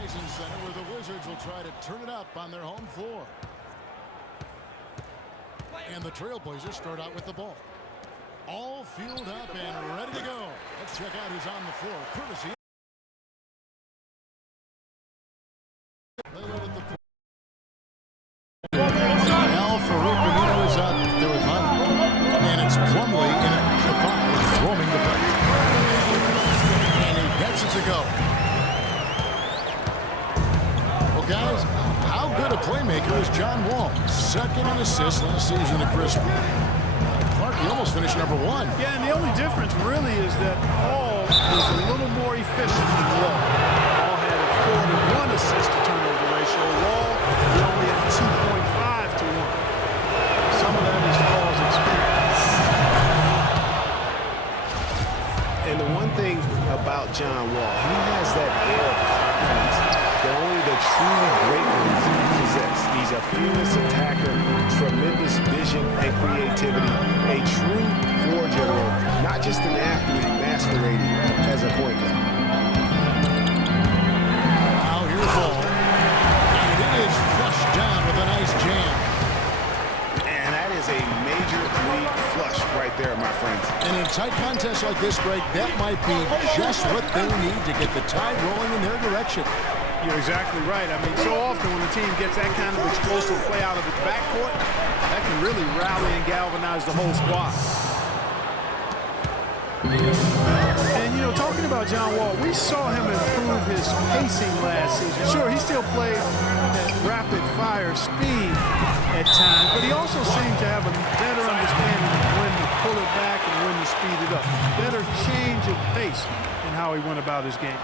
Verizon Center, where the Wizards will try to turn it up on their home floor. And the Trailblazers start out with the ball. All fueled up and ready to go. Let's check out who's on the floor. Courtesy. Is out there with Hunt, and it's Plumlee in it to 5, roaming the play. And he gets it to go. Well, guys, how good a playmaker is John Wall? Second in assists last season at Christmas. Clark, he almost finished number 1. Yeah, and the only difference really is that Paul was a little more efficient than Wall. Paul had a 4-to-1 assist-to-turnover ratio. Wall only had 2.5 to 1. Some of that is Paul's experience. And the one thing about John Wall, he has that air of confidence that only the truly great ones possess. He's a fearless attacker, tremendous vision and creativity, a true floor general, not just an athlete masquerading as a point guard. Now here's Wall. And it is flushed down with a nice jam. Is a major league flush right there, my friends. And in a tight contest like this, Greg, that might be just what they need to get the tide rolling in their direction. You're exactly right. I mean, so often when the team gets that kind of explosive play out of its backcourt, that can really rally and galvanize the whole squad. And, you know, talking about John Wall, we saw him improve his pacing last season. Sure, he still played at rapid-fire speed at times, but he also seemed to have a better understanding of when to pull it back and when to speed it up. Better change of pace in how he went about his game.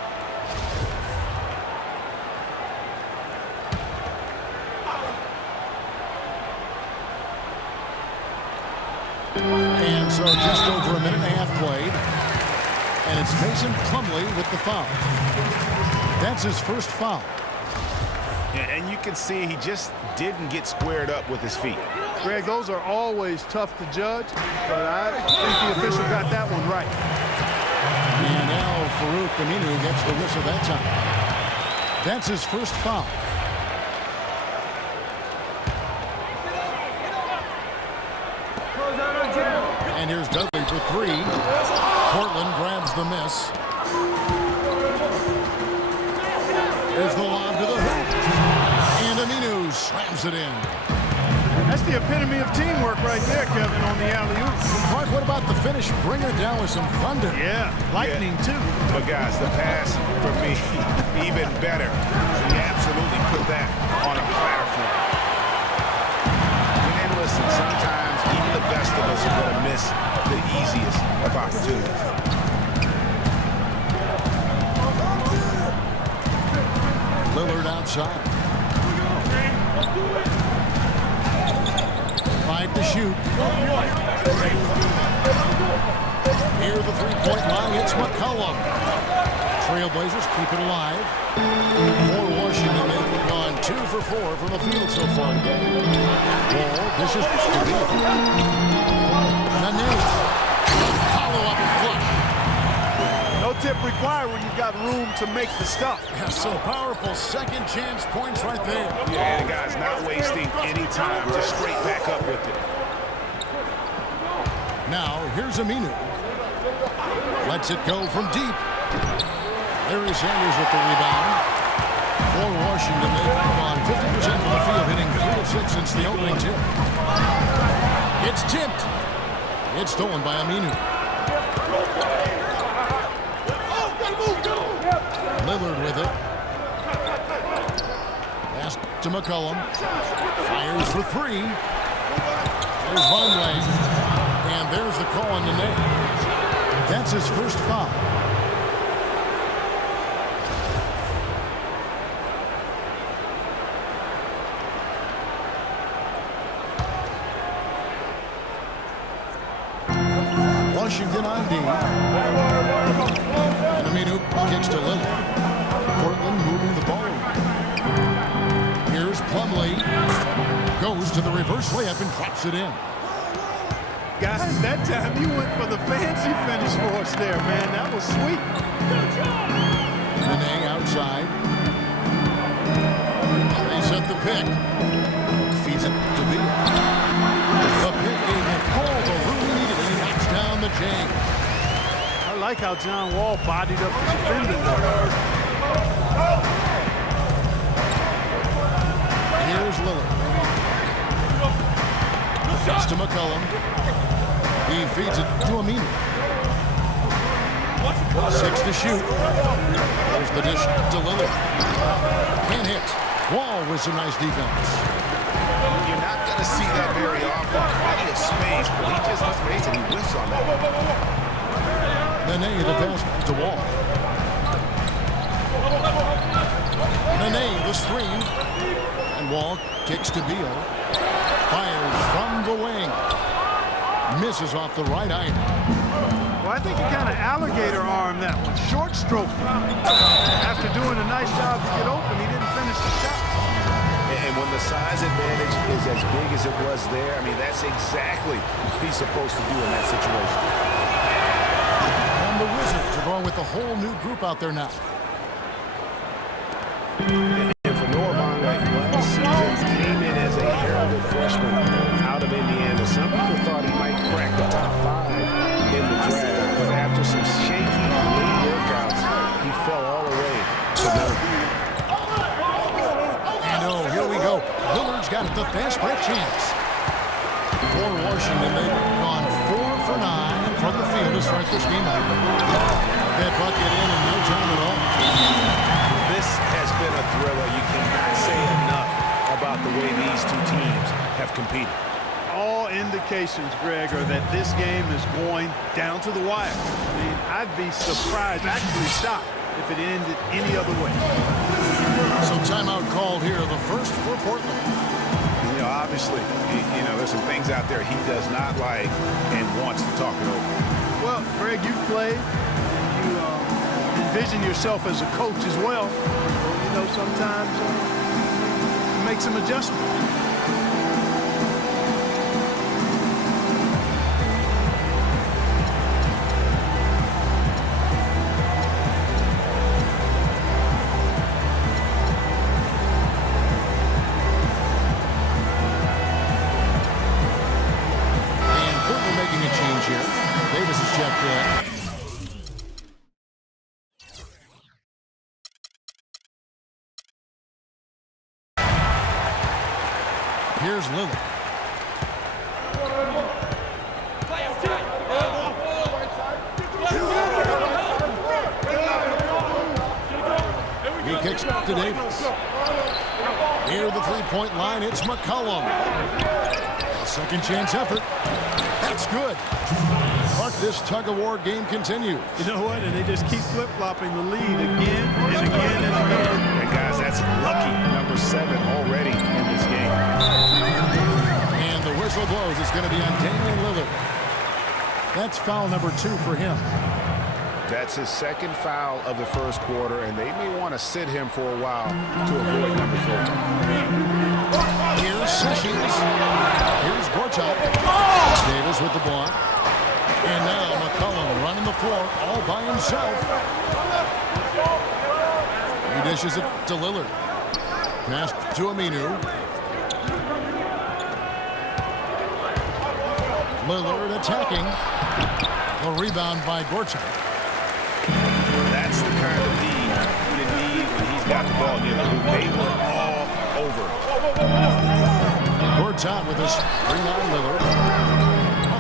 And so just over a minute and a half played. And it's Mason Plumlee with the foul. That's his first foul. Yeah, and you can see he just didn't get squared up with his feet. Greg, those are always tough to judge, but I think the official got that one right. And now Farouk Aminu gets the whistle that time. That's his first foul. And here's Dudley for 3. Portland grabs the miss. There's the lob to the hoop. And Aminu slams it in. That's the epitome of teamwork right there, Kevin, on the alley-oop. Clark, what about the finish? Bring her down with some thunder. Yeah, lightning too. But guys, the pass for me, even better. He absolutely put that on a platter for him. And listen, sometimes even the best of us are going to miss the easiest of opportunities. Lillard outside. 5 to shoot. Near the three-point line, it's McCollum. Trailblazers keep it alive. For Washington, they've gone 2 for 4 from the field so far today. Ball, this is Nene. Follow-up flush. No tip required when you've got room to make the stuff. Yeah, some powerful second chance points right there. Yeah, and guys, not wasting any time, just straight back up with it. Now, here's Aminu. Lets it go from deep. Larry Sanders with the rebound. For Washington, they've gone 50% from the field, hitting 3 of 6 since the opening tip. It's tipped. It's stolen by Aminu. Lillard with it. Pass to McCollum. Fires for 3. There's Vonleh. And there's the call on the net. That's his first foul. Washington on D. And Aminu kicks to Lillard. Portland moving the ball. Here's Plumlee. Goes to the reverse layup and drops it in. Guys, that time you went for the fancy finish for us there, man. That was sweet. Nene outside. like how John Wall bodied up the defender there. Here's Lillard. Gets to McCollum. He feeds it to Aminu. 6 to shoot. There's the dish to Lillard. Can't hit. Wall with some nice defense. You're not going to see that very often. Plenty of space, but he just has space and he whiffs on that. Nene, the pass to Wall. Nene, the screen. And Wall kicks to Beal. Fires from the wing. Misses off the right iron. Well, I think he kind of alligator armed that one. Short stroke. After doing a nice job to get open, he didn't finish the shot. And when the size advantage is as big as it was there, I mean, that's exactly what he's supposed to do in that situation. And the Wizards are going with a whole new group out there now. And for Norvon, last season came in as a heralded freshman out of Indiana. Some people thought he might crack the top 5 in the draft, but after some shaky late workouts, he fell all the way to none. And oh, here we go. Lillard's got the fast break chance. For Washington, they've gone 4 for 9 from the field to start this game out. That bucket in no time at all. This has been a thriller. You cannot say enough about the way these two teams have competed. All indications, Greg, are that this game is going down to the wire. I mean, I'd be surprised, actually shocked, if it ended any other way. So timeout called here, the first for Portland. You know, obviously, you know, there's some things out there he does not like and wants to talk it over. Well, Greg, you played. You envision yourself as a coach as well. You know, sometimes make some adjustments. Davis is checked in. Here's Lillard. He kicks to Davis. Near the three-point line, it's McCollum. A second chance effort. That's good. But this tug-of-war game continues. You know what? And they just keep flip-flopping the lead again and again and again. And guys, that's lucky number 7 already in this game. And the whistle blows. It's going to be on Damian Lillard. That's foul number 2 for him. That's his second foul of the first quarter, and they may want to sit him for a while to avoid number 4. Here's Sessions. Here's Gortat. Davis with the block. And now McCollum running the floor all by himself. He dishes it to Lillard. Pass to Aminu. Lillard attacking. The rebound by Gortat. That's the kind of D you need when he's got the ball. You know, they were all over. Gortat with his 3-9 Lillard.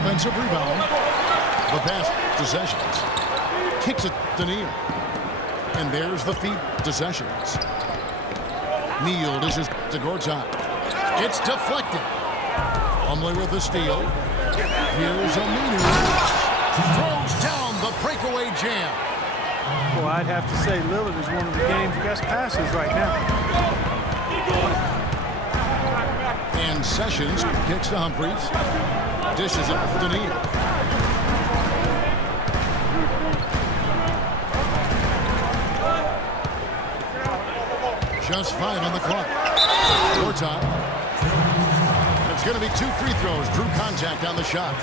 Offensive rebound. The pass to Sessions. Kicks it to Neal. And there's the feed to Sessions. Neal dishes to Gortat. It's deflected. Plumlee with the steal. Here's Aminu. Throws down the breakaway jam. Well, I'd have to say Lillard is one of the game's best passers right now. And Sessions kicks to Humphries. Dishes it to Neal. Just 5 on the clock. Gortat. It's going to be 2 free throws. Drew contact on the shot.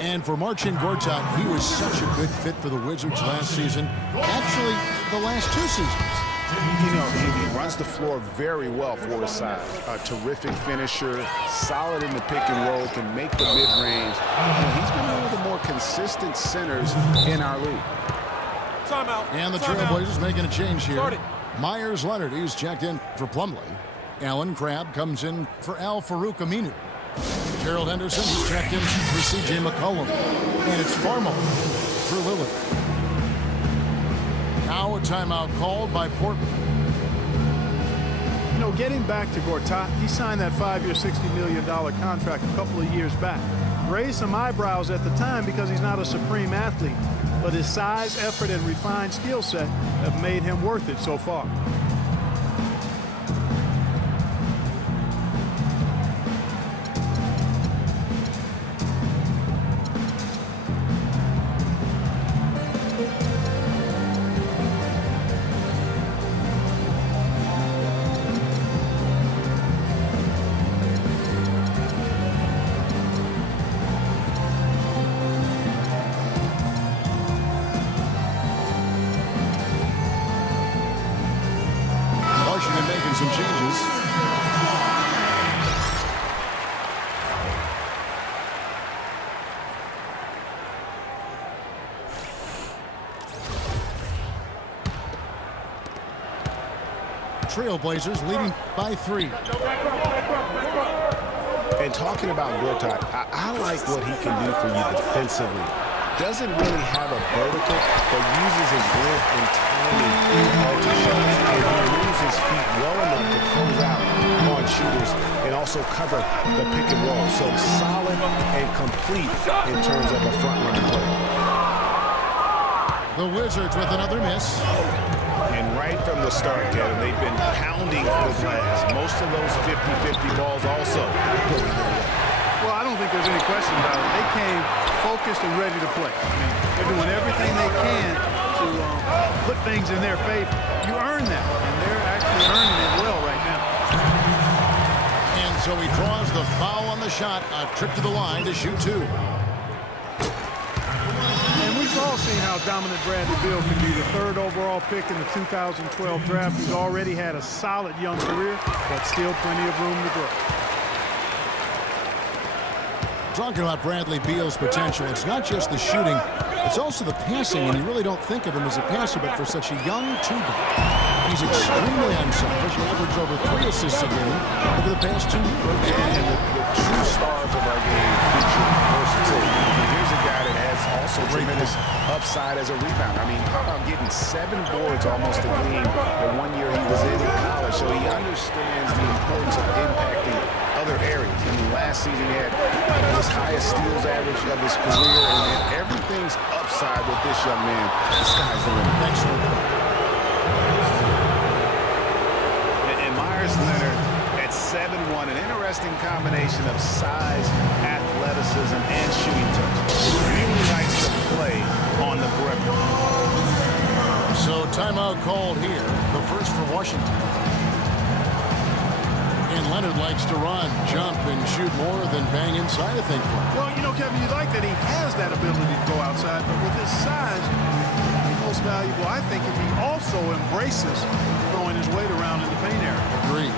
And for Marcin Gortat, he was such a good fit for the Wizards last season. Actually, the last 2 seasons. You know, he runs the floor very well for his side. A terrific finisher, solid in the pick and roll, can make the mid-range. He's been one of the more more consistent centers in our league. Timeout. And the Trailblazers making a change here. Myers Leonard, he's checked in for Plumlee. Alan Crabb comes in for Al Farouk Aminu. Gerald Henderson, he's checked in for C.J. McCollum. And it's Farmo for Lillard. Now a timeout called by Portland. You know, getting back to Gortat, he signed that 5-year, $60 million contract a couple of years back. Raised some eyebrows at the time because he's not a supreme athlete, but his size, effort, and refined skill set have made him worth it so far. Some changes. Trailblazers leading by 3. And talking about Gortat, I like what he can do for you defensively. Doesn't really have a vertical, but uses his length and timing to alter shots. And he moves his feet well enough to close out on shooters and also cover the pick and roll. So solid and complete in terms of a frontline player. The Wizards with another miss. And right from the start, Kevin, they've been pounding the glass. Most of those 50-50 balls also going their way. Well, I don't think there's any question about it. They came focused and ready to play. I mean, they're doing everything they can to put things in their favor. You earn that, and they're actually earning it well right now. And so he draws the foul on the shot. A trip to the line to shoot 2. And we've all seen how dominant Bradley Beal can be, the 3rd overall pick in the 2012 draft. He's already had a solid young career, but still plenty of room to grow. Talking about Bradley Beal's potential, it's not just the shooting, it's also the passing, and you really don't think of him as a passer, but for such a young two-guy, he's extremely unselfish. He averaged over 3 assists a game over the past 2 years. And the true stars of our game feature versatility. And here's a guy that has also tremendous upside as a rebounder. I mean, how about getting 7 boards almost a game the 1 year he was in college? So he understands the importance of impacting other areas. I mean, last season he had his highest steals average of his career, and everything's upside with this young man. The sky's the limit. Excellent. And Myers Leonard at 7'1", an interesting combination of size, athleticism, and shooting touch. Really likes to play on the perimeter. So timeout called here, the first for Washington. And Leonard likes to run, jump, and shoot more than bang inside, I think. Well, you know, Kevin, you like that he has that ability to go outside, but with his size, most valuable, I think, if he also embraces throwing his weight around in the paint area. Agreed.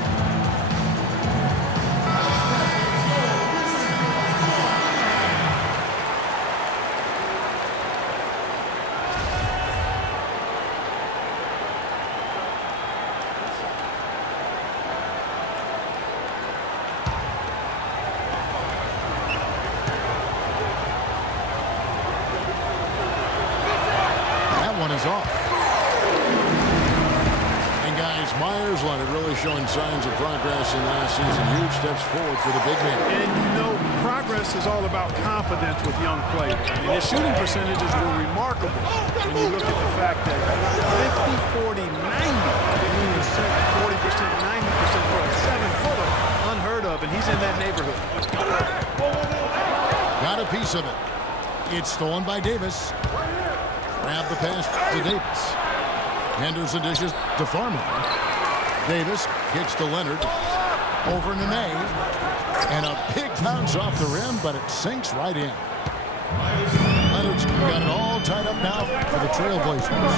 Off. And guys, Myers Leonard really showing signs of progress in last season. Huge steps forward for the big man. And you know, progress is all about confidence with young players. I mean, his shooting percentages were remarkable when you look at the fact that 50, 40, 90, 50%, 40%, 90% for a 7-footer, unheard of, and he's in that neighborhood. Got a piece of it. It's stolen by Davis. Grab the pass to Davis. Henderson dishes to Farmer. Davis gets to Leonard. Over Nene. And a big bounce off the rim, but it sinks right in. Leonard's got it all tied up now for the Trailblazers.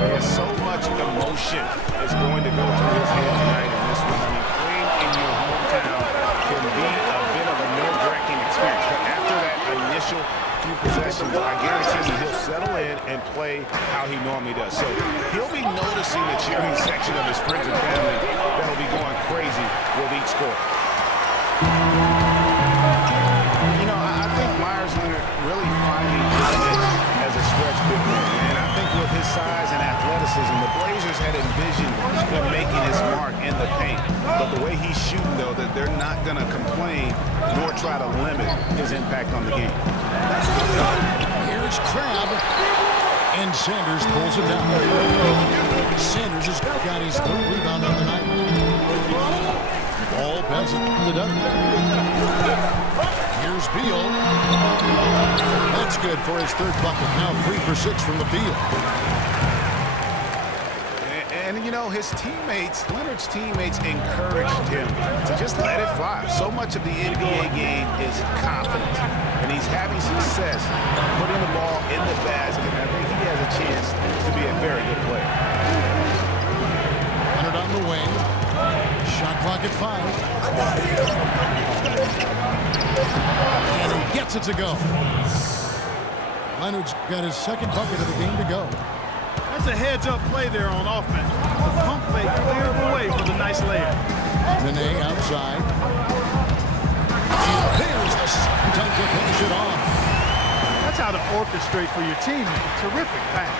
There's so much emotion is going to go through his head tonight in this one. I mean, playing in your hometown can be a bit of a nerve-wracking experience. But after that initial few possessions, I guarantee you he'll settle in and play how he normally does. So he'll be noticing the cheering section of his friends and family that'll be going crazy with each score. You know, I think Myers-Leonard really finding his niche as a stretch big man. And I think with his size and athleticism, the Blazers had envisioned him making his mark in the paint. But the way he's shooting, though, that they're not going to complain nor try to limit his impact on the game. Here's Crabbe, and Sanders pulls it down. Sanders has got his third rebound on the night. Ball passes to Dudley. Here's Beal. That's good for his third bucket. Now 3 for 6 from the field. And, you know, his teammates, Leonard's teammates, encouraged him to just let it fly. So much of the NBA game is confidence. And he's having success putting the ball in the basket. And I think he has a chance to be a very good player. Leonard on the wing. Shot clock at 5. And he gets it to go. Leonard's got his second bucket of the game to go. That's a heads-up play there on offense. Pump fake cleared the way for the nice layup. Nene outside. And there's the second time to finish it off. That's how to orchestrate for your team. Terrific pass.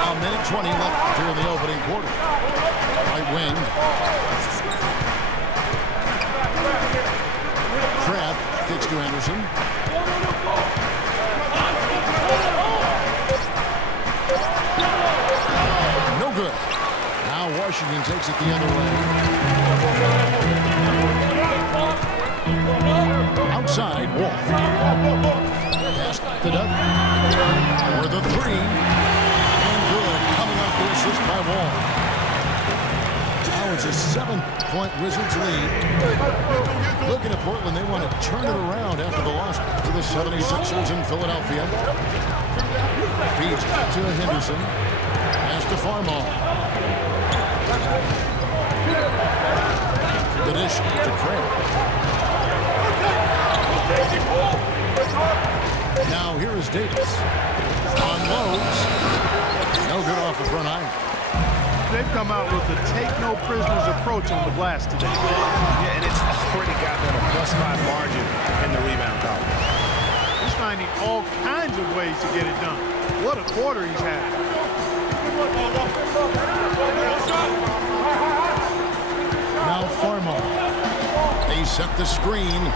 A minute 20 left here in the opening quarter. Right wing. Crabbe kicks to Anderson. No good. Now Washington takes it the other way. Outside, Wall. Pass to Dudley. For the 3. And good. Coming off the assist by Wall. Now it's a 7-point Wizards lead. Looking at Portland, they want to turn it around after the loss to the 76ers in Philadelphia. Feeds to Henderson. Pass to Farmall. The dish to Craig. Now here is Davis. Unloads. No good off the front eye. They've come out with a take-no-prisoners approach on the glass today. Yeah, and it's already got them a +5 margin in the rebound column. He's finding all kinds of ways to get it done. What a quarter he's had. Now Farmall. They set the screen.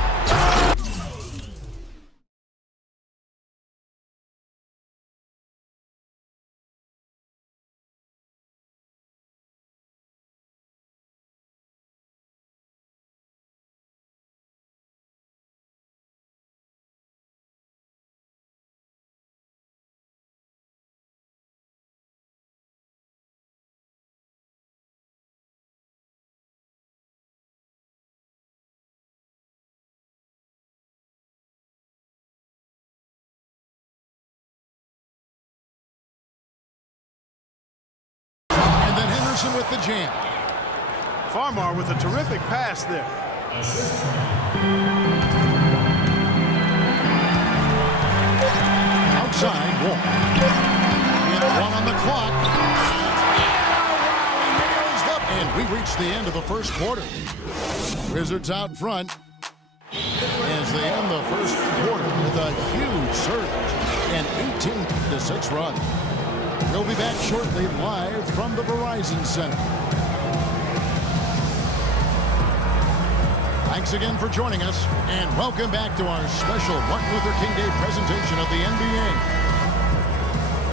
With the jam. Farmar with a terrific pass there. Outside, Wall. With 1 on the clock. And we reach the end of the first quarter. Wizards out front as they end the first quarter with a huge surge. An 18-6 run. We'll be back shortly live from the Verizon Center. Thanks again for joining us, and welcome back to our special Martin Luther King Day presentation of the NBA.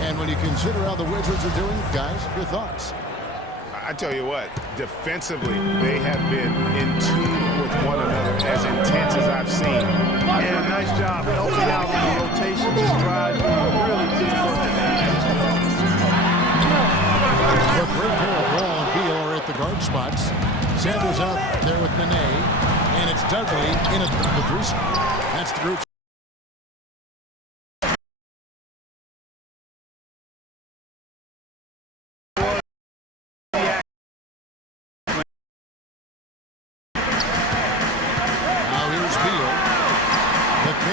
And when you consider how the Wizards are doing, guys, your thoughts? I tell you what, defensively, they have been in tune with one another as intense as I've seen. Yeah, nice job helping out on the rotations and drives. Really good work. But Ball and Beal are at the guard spots. Sanders out there with Nene, and it's Dudley in at the 3 spot. That's the group.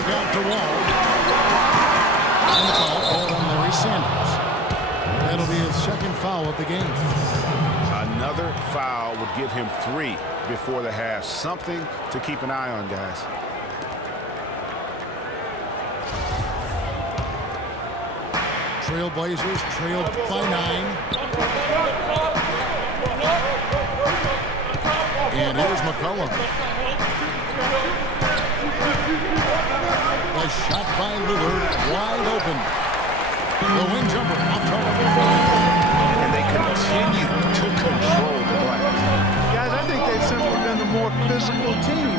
take out the wall. And the foul called on Larry Sanders. That'll be his second foul of the game. Another foul would give him 3 before the half. Something to keep an eye on, guys. Trailblazers trailed by 9. And here's McCollum. A shot by Lillard, wide open. The wing jumper off target. And they continue to control the glass. Guys, I think they've simply been the more physical team.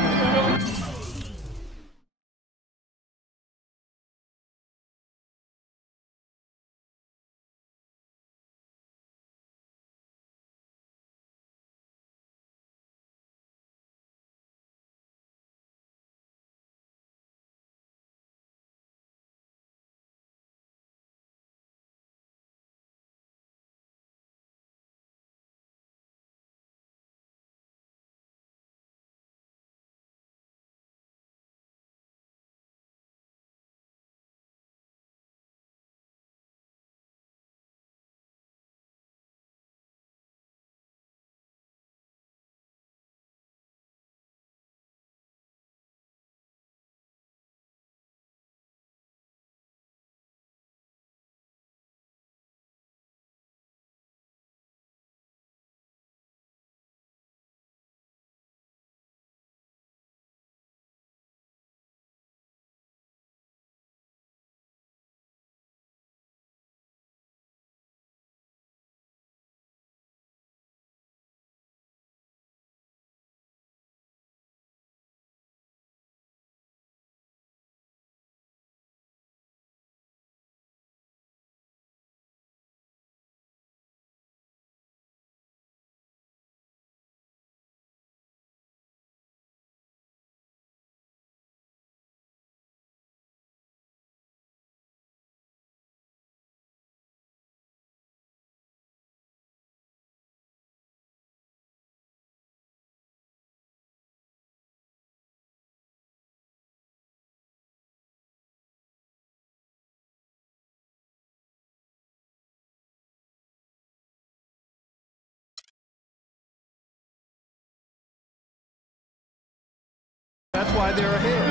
That's why they're ahead.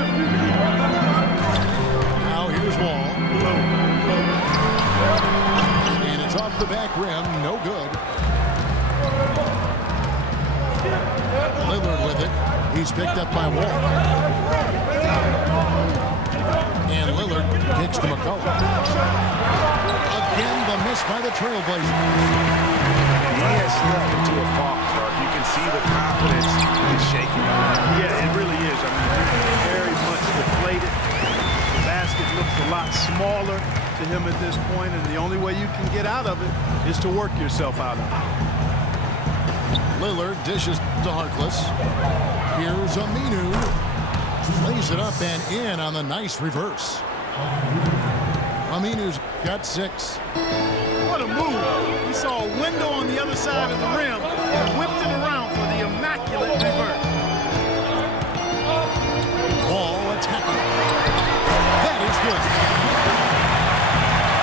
Now here's Wall. And it's off the back rim. No good. Lillard with it. He's picked up by Wall. And Lillard kicks to McCollum. Again, the miss by the Trailblazers. He has slipped into a fall, Clark. You can see the confidence is shaking. Yeah, it really is. I mean, very much deflated. The basket looks a lot smaller to him at this point, and the only way you can get out of it is to work yourself out of it. Lillard dishes to Harkless. Here's Aminu. Lays it up and in on the nice reverse. Aminu's got 6. What a move. He saw a window on the other side of the rim and whipped it around for the immaculate reverse. Ball attacking. That is good.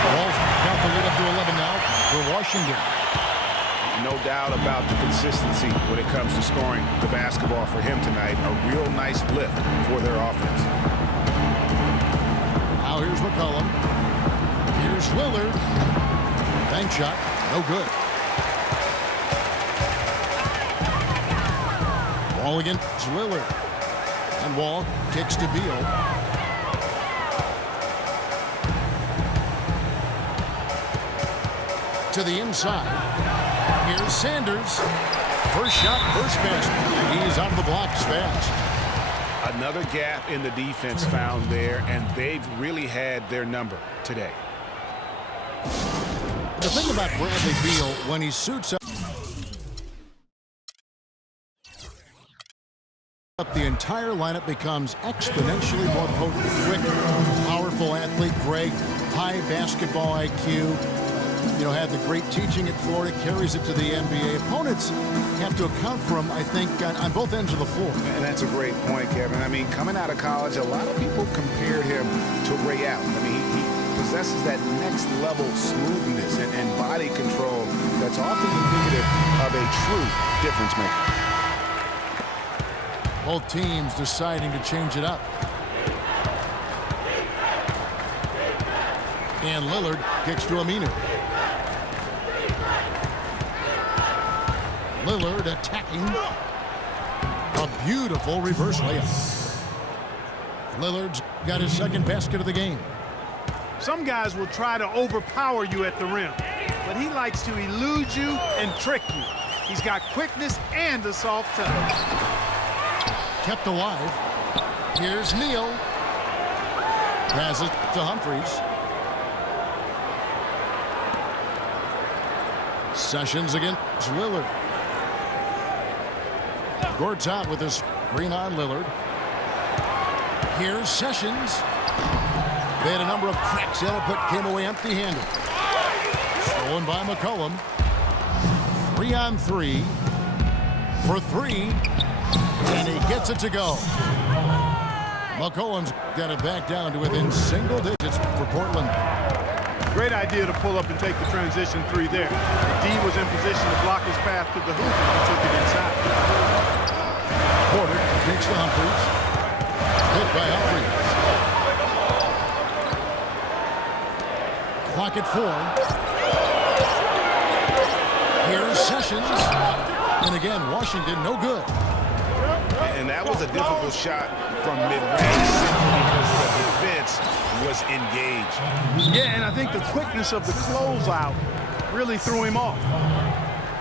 Ball's got the lead up to 11 now for Washington. No doubt about the consistency when it comes to scoring the basketball for him tonight. A real nice lift for their offense. Now here's McCollum. Here's Lillard. Bank shot. No good. Wall against Lillard. And Wall kicks to Beal. To the inside. Here's Sanders. First shot, first basket. He's out of the blocks fast. Another gap in the defense found there, and they've really had their number today. The thing about Bradley Beal, when he suits up, the entire lineup becomes exponentially more potent, quick, powerful athlete, great, high basketball IQ. had the great teaching at Florida, carries it to the NBA. Opponents have to account for him, I think, on both ends of the floor. And that's a great point, Kevin. I mean, coming out of college, a lot of people compared him to Ray Allen. I mean, he possesses that next level smoothness and body control that's often indicative of a true difference maker. Both teams deciding to change it up. And Lillard kicks to Aminu. Lillard attacking. A beautiful reverse layup. Lillard's got his second basket of the game. Some guys will try to overpower you at the rim, but he likes to elude you and trick you. He's got quickness and a soft touch. Kept alive. Here's Neal. Passes to Humphries. Sessions against Lillard. Gord's out with his screen on Lillard. Here's Sessions. They had a number of cracks at it, but came away empty-handed. Stolen by McCollum. 3-on-3 for 3. And he gets it to go. McCollum's got it back down to within single digits for Portland. Great idea to pull up and take the transition 3 there. The D was in position to block his path to the hoop and took it inside. Porter takes to Humphries. Hit by Humphries. Clock at 4. Here's Sessions. And again, Washington no good. And that was a difficult shot from mid-range simply because the defense was engaged. Yeah, and I think the quickness of the closeout really threw him off.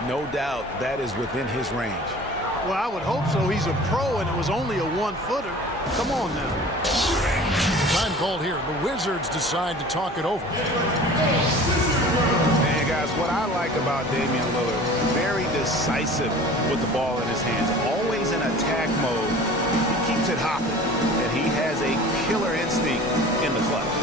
No doubt that is within his range. Well, I would hope so. He's a pro, and it was only a 1-footer. Come on now. Time called here. The Wizards decide to talk it over. Man, guys, what I like about Damian Lillard, very decisive with the ball in his hands. Always in attack mode. He keeps it hopping, and he has a killer instinct in the clutch.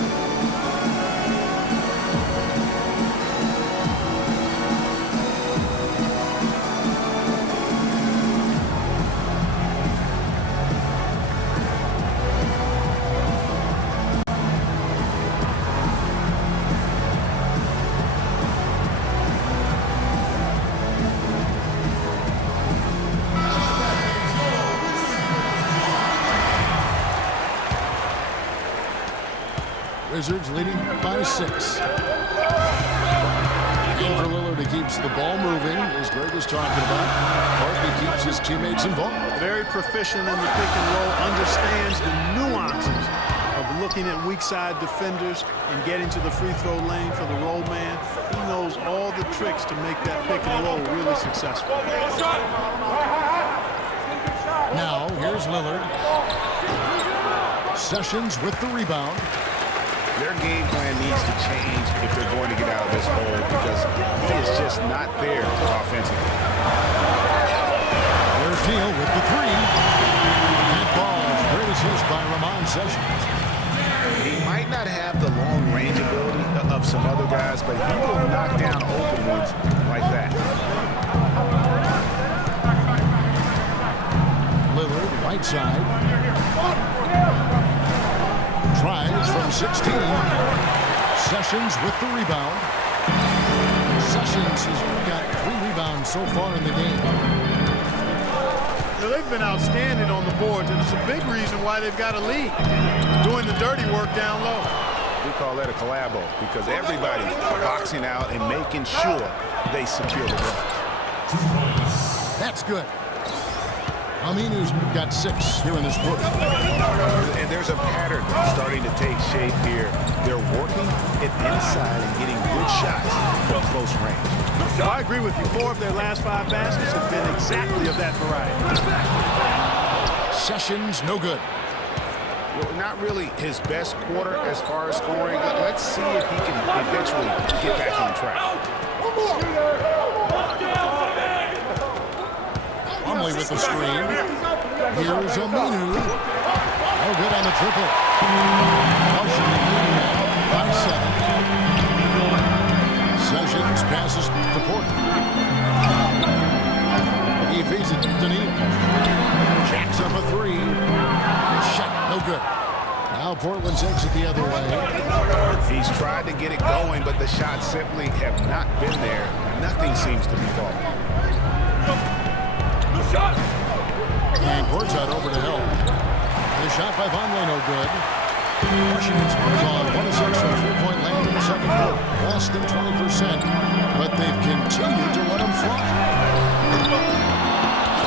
Wizards leading by 6. And for Lillard, he keeps the ball moving, as Greg was talking about. He keeps his teammates involved. Very proficient in the pick and roll, understands the nuances of looking at weak side defenders and getting to the free throw lane for the roll man. He knows all the tricks to make that pick and roll really successful. Now, here's Lillard. Sessions with the rebound. Their game plan needs to change if they're going to get out of this hole because he is just not there offensively. There's Neal with the 3. And balls. Great assist by Ramon Sessions. He might not have the long range ability of some other guys, but he will knock down open ones like that. Lillard, right side. Tries from 16. Sessions with the rebound. Sessions has got 3 rebounds so far in the game. Now, they've been outstanding on the boards, and it's a big reason why they've got a lead. Doing the dirty work down low. We call that a collabo because everybody's boxing out and making sure they secure the ball. That's good. Aminu's got 6 here in this quarter. And there's a pattern starting to take shape here. They're working it inside and getting good shots from close range. Well, I agree with you. 4 of their last 5 baskets have been exactly of that variety. Sessions, no good. Well, not really his best quarter as far as scoring. Let's see if he can eventually get back on track. Plumlee with the screen. Here's Aminu. No good on the triple. Washington by 7. Now Portland takes it the other way. He's tried to get it going, but the shots simply have not been there. Nothing seems to be falling. And Courtside over to help. The shot by Vonleh, no good. Washington's gone 1 of 6 from three-point land in the second quarter. Less than 20%, but they've continued to let them fly.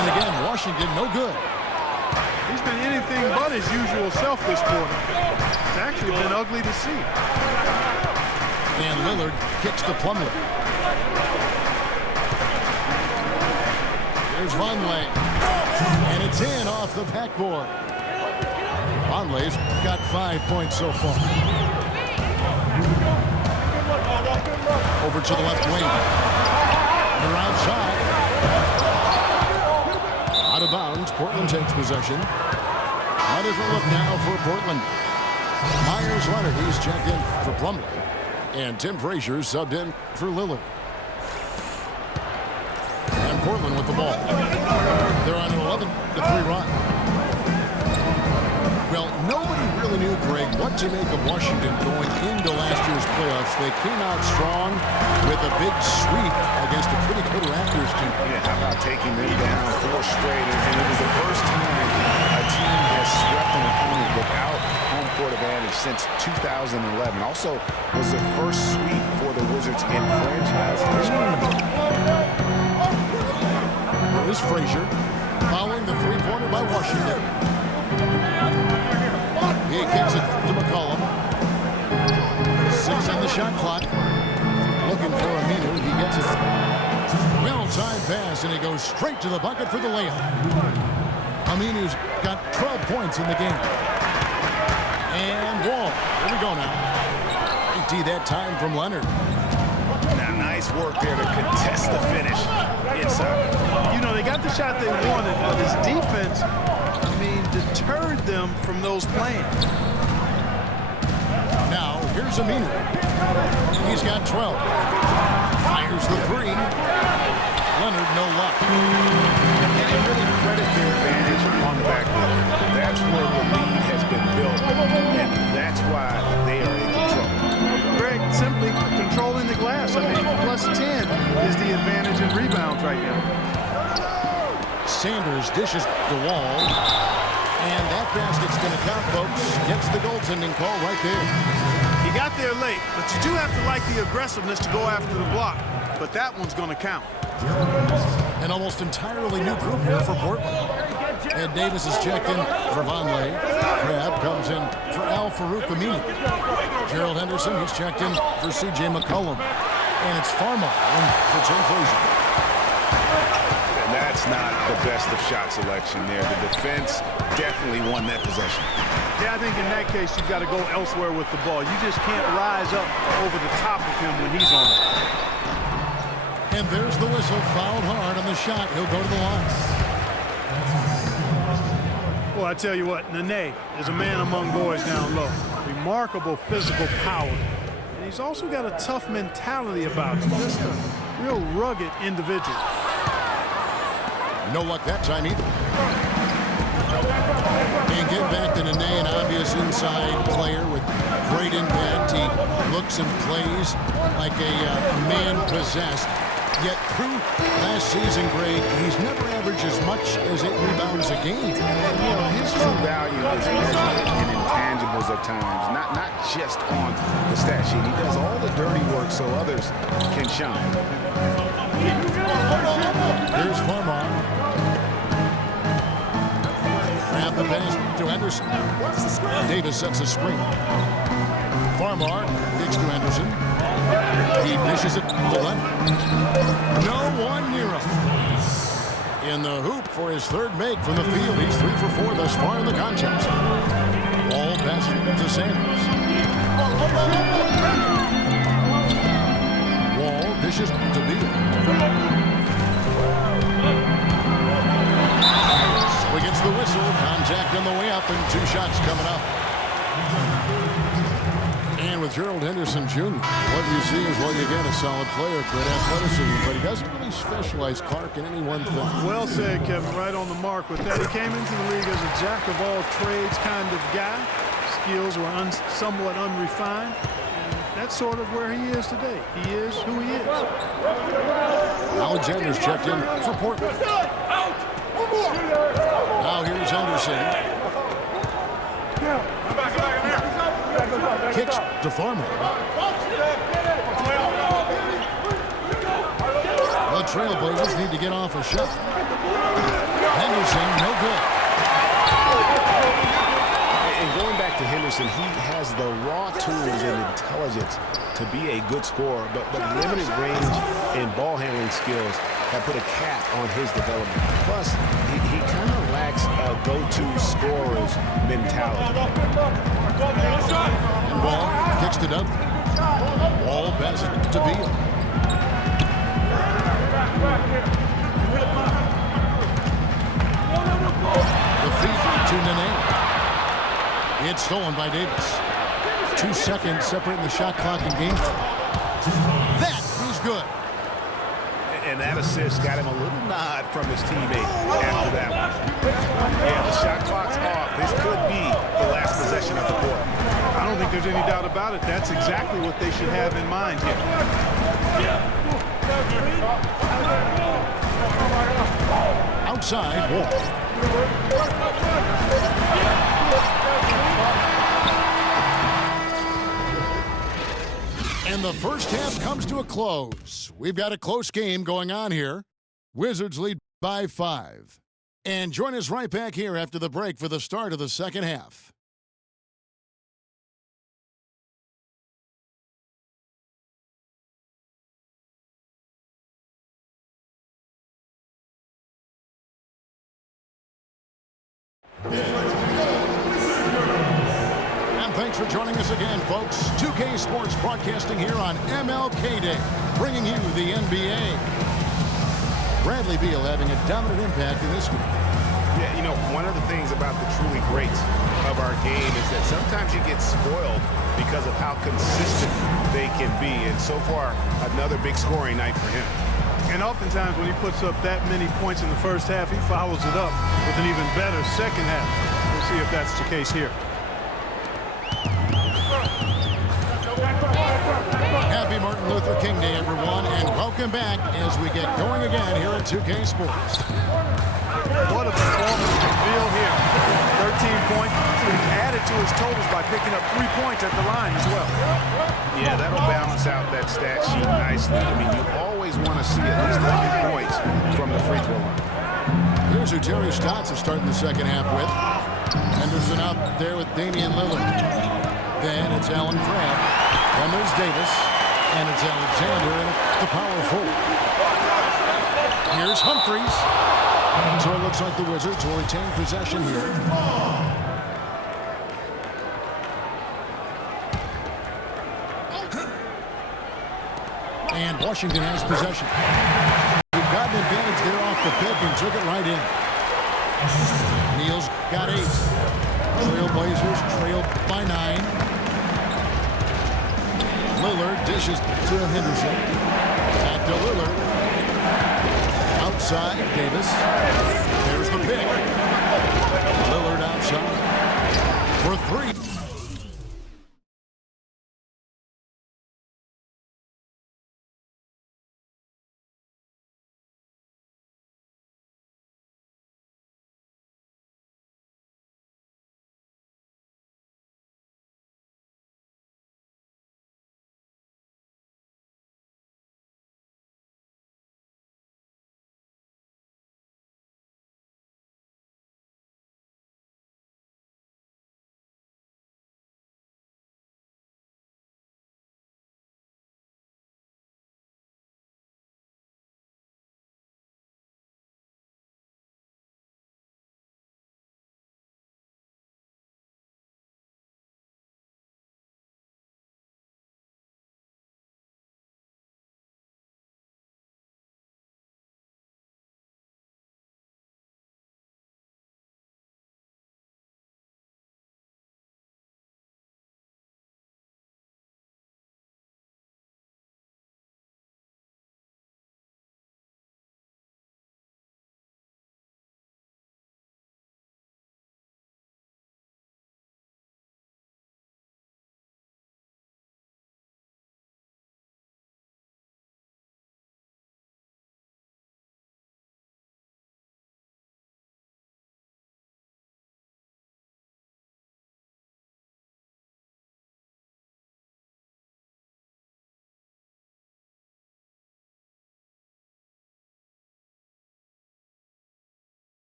And again, Washington no good. He's been anything but his usual self this quarter. It's actually been ugly to see. And Lillard kicks to Plumlee. Here's Vonleh. And it's in off the backboard. Vonleh's got 5 points so far. Over to the left wing. They're outside. Out of bounds. Portland takes possession. A different look now for Portland. Myers Leonard, he's checked in for Plumlee. And Tim Frazier subbed in for Lillard. And Portland with the ball. They're on an 11-3 run. Well, nobody really knew, Greg, what to make of Washington going into last year's playoffs. They came out strong with a big sweep against a pretty good Raptors team. Yeah, how about taking them down 4 straight? And it was the first time a team has swept an opponent without home court advantage since 2011. Also was the first sweep for the Wizards in franchise history. Here is Frazier following the three-pointer by Washington. He kicks it to McCollum. 6 on the shot clock. Looking for Aminu. He gets it. Well-timed pass, and he goes straight to the bucket for the layup. Aminu's got 12 points in the game. And Wall. Here we go now. AT that time from Leonard. Now, nice work there to contest the finish inside. You know, they got the shot they wanted, but his defense, deterred them from those plans. Now, here's Aminu. He's got 12. Fires the 3. Leonard, no luck. And really credit their advantage on the backboard. That's where the lead has been built, and that's why they are in control. Greg, simply controlling the glass. Plus 10 is the advantage in rebounds right now. Sanders dishes the Wall. And that basket's going to count, folks. Gets the goaltending call right there. He got there late, but you do have to like the aggressiveness to go after the block. But that one's going to count. An almost entirely new group here for Portland. Ed Davis is checked in for Vonleh. Crabbe comes in for Al-Farouq Aminu. Gerald Henderson, he's checked in for C.J. McCollum. And it's Farmer in for Tim Frazier. That's not the best of shot selection there. The defense definitely won that possession. Yeah, I think in that case, you've got to go elsewhere with the ball. You just can't rise up over the top of him when he's on it. And there's the whistle. Fouled hard on the shot. He'll go to the line. Well, I tell you what, Nene is a man among boys down low. Remarkable physical power. And he's also got a tough mentality about him. Just a real rugged individual. No luck that time either. And get back to Nene, an obvious inside player with great impact. He looks and plays like a man possessed. Yet through last season, Greg, he's never averaged as much as 8 rebounds a game. And, his true value is measured in intangibles at times, not just on the stat sheet. He does all the dirty work so others can shine. Here's Farmar. Grab the pass to Henderson. Davis sets a screen. Farmar kicks to Henderson. He dishes it to Leonard. No one near him. In the hoop for his third make from the field. He's 3 for 4 thus far in the contest. Ball pass to Sanders. Wall dishes to Beal. So he gets the whistle. Contact on the way up and 2 shots coming up. And with Gerald Henderson Jr., what you see is what you get. A solid player, great athleticism, but he doesn't really specialize, Clark, in any one thing. Well said, Kevin. Right on the mark with that. He came into the league as a jack-of-all-trades kind of guy. skills were somewhat unrefined. And that's sort of where he is today. He is who he is. Alexander's checked in for Portland. Now here's Henderson. Kicks to Farmer. The Trailblazers need to get off a shot. Henderson, no good. And going back to Henderson, he has the raw tools and intelligence to be a good scorer, but limited range and ball handling skills have put a cap on his development. Plus, he kind of lacks a go-to scorer's mentality. And Wall kicks to Dudley. Wall passes to Beal. The feed to Nene. It's stolen by Davis. 2 seconds separating the shot clock and game. That is good. And that assist got him a little nod from his teammate after that one. Yeah, the shot clock's off. This could be the last possession of the quarter. I don't think there's any doubt about it. That's exactly what they should have in mind here. Outside, Wall. And the first half comes to a close. We've got a close game going on here. Wizards lead by 5. And join us right back here after the break for the start of the second half. Thanks for joining us again, folks. 2K Sports broadcasting here on MLK Day, bringing you the NBA. Bradley Beal having a dominant impact in this game. Yeah, you know, one of the things about the truly greats of our game is that sometimes you get spoiled because of how consistent they can be. And so far, another big scoring night for him. And oftentimes when he puts up that many points in the first half, he follows it up with an even better second half. We'll see if that's the case here. Happy Martin Luther King Day, everyone, and welcome back as we get going again here at 2K Sports. What a performance from Beal here. 13 points. He's added to his totals by picking up 3 points at the line as well. Yeah, that'll balance out that stat sheet nicely. I mean, you always want to see at least a few points from the free throw line. Here's who Terry Stotts is starting the second half with. Henderson out there with Damian Lillard. Then it's Allen Crabbe. Then there's Davis. And it's Alexander and the power forward. Here's Humphries. And so it looks like the Wizards will retain possession here. And Washington has possession. We've got an advantage there off the pick and took it right in. Neal's got 8. Trailblazers trail by 9. Lillard dishes to Henderson. Back to Lillard. Outside, Davis. There's the pick. Lillard outside for 3.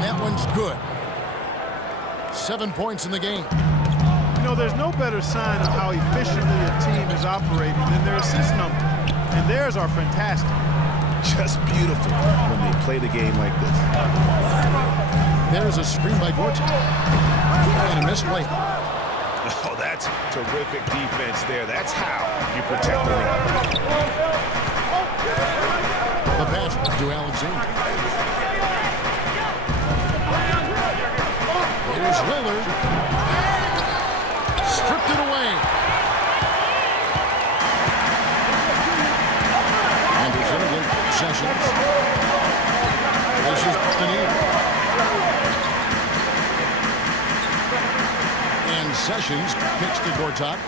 And that one's good. 7 points in the game. You know, there's no better sign of how efficiently a team is operating than their assist number. And theirs are fantastic. Just beautiful when they play the game like this. There's a screen by Gorton. And a misplay. Oh, that's terrific defense there. That's how you protect the rim. The pass to Alexander. Here's Lillard. Stripped it away. Anderson against Sessions. This is Daniel. And Sessions kicks to Gortat.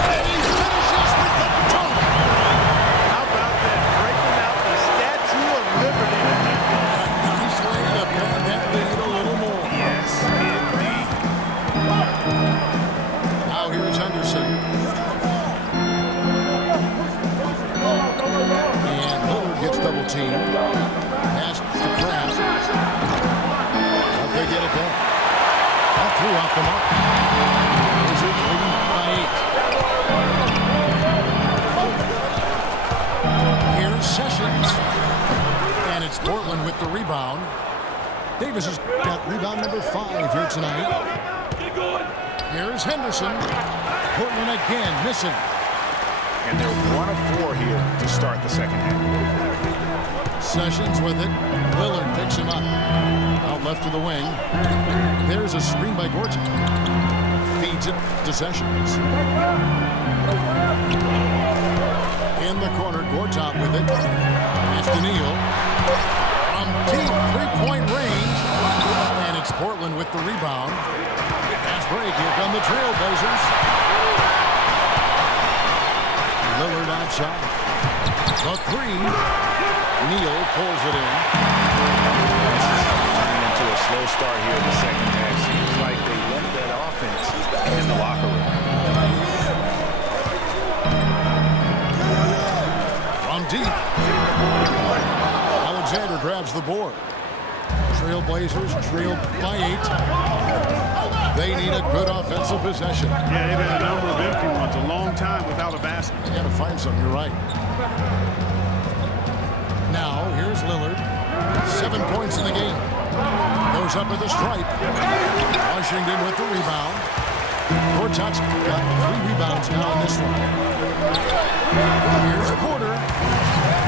And he finishes with the dunk. How about that? Breaking out the Statue of Liberty. Nice way to pad that lead a little more. Yes, indeed. Now here's Henderson. And Lillard gets double teamed. Pass to Kraft. Hope they get it back. That threw off the mark. Wizards leading by 8. Here's Sessions. And it's Portland with the rebound. Davis has got rebound number 5 here tonight. Here's Henderson. Portland again missing. And they're 1 of 4 here to start the second half. Sessions with it. Lillard picks him up. Out left to the wing. There's a screen by Gorton. Feeds it to Sessions. In the corner, Gortat with it. It's Daniel. From deep three-point range. And it's Portland with the rebound. Fast break. Here come the Trailblazers. Lillard outside. The three. Neal pulls it in. Turning into a slow start here in the second half. Seems like they left that offense in the locker room. From deep. Alexander grabs the board. Trailblazers trail by 8. They need a good offensive possession. Yeah, they've had a number of empty ones. A long time without a basket. They got to find something. You're right. Now, here's Lillard. 7 points in the game. Goes up with the stripe. Washington with the rebound. Gortat's got 3 rebounds now in this one. Here's Porter.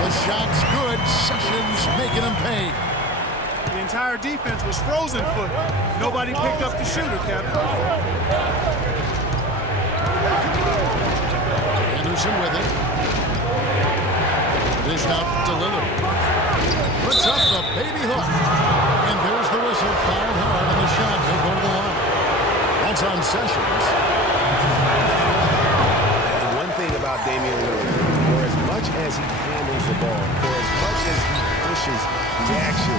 The shot's good. Sessions making him pay. The entire defense was frozen foot. Nobody picked up the shooter, Kevin. Anderson with it. Dish out to Lillard. Puts up the baby hook. And there's the whistle. Fired hard on the shot. He'll go to the line. That's on Sessions. And one thing about Damian Lillard, for as much as he handles the ball, for as much as he pushes the action,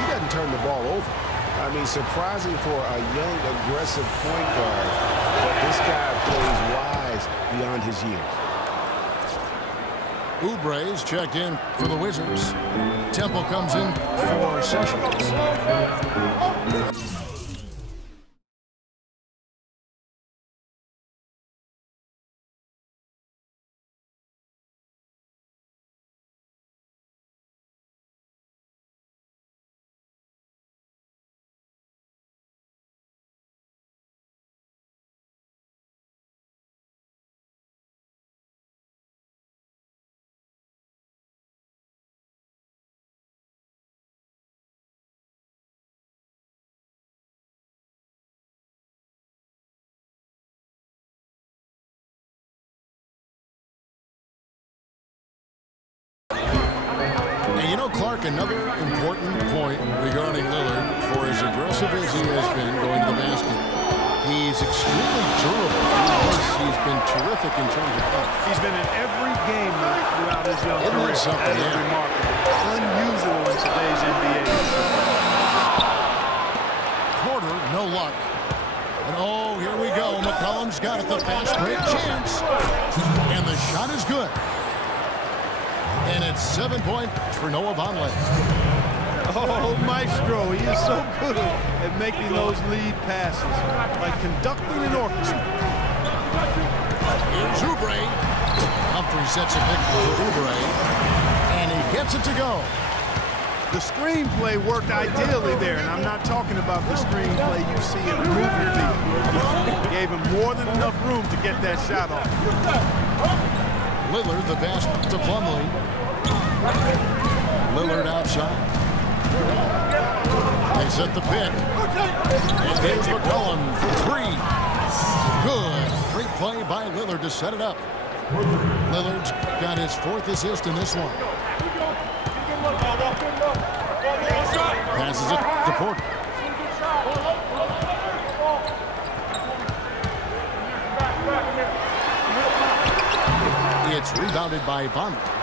he doesn't turn the ball over. I mean, surprising for a young, aggressive point guard, but this guy plays wise beyond his years. Oubre's checked in for the Wizards. Temple comes in for Sessions. And you know, Clark, another important point regarding Lillard, for as aggressive as he has been going to the basket, he's extremely durable. He's been terrific in terms of health. He's been in every game throughout his young career. Something, that is remarkable. Unusual in today's NBA. Porter, no luck. And oh, here we go. McCollum's got it. The fast break chance. And the shot is good. It's 7 points for Noah Vonleh. Oh, Maestro, he is so good at making those lead passes, like conducting an orchestra. Here's Oubre. Humphrey sets a pick for Oubre, and he gets it to go. The screenplay worked ideally there, and I'm not talking about the screenplay you see in the movie theater. Gave him more than enough room to get that shot off. Lillard, the pass to Plumlee. Lillard outside. They set the pick. And here's McCollum for three. Good. Great play by Lillard to set it up. Lillard's got his 4th assist in this one. Passes it to Porter. It's rebounded by Vonleh.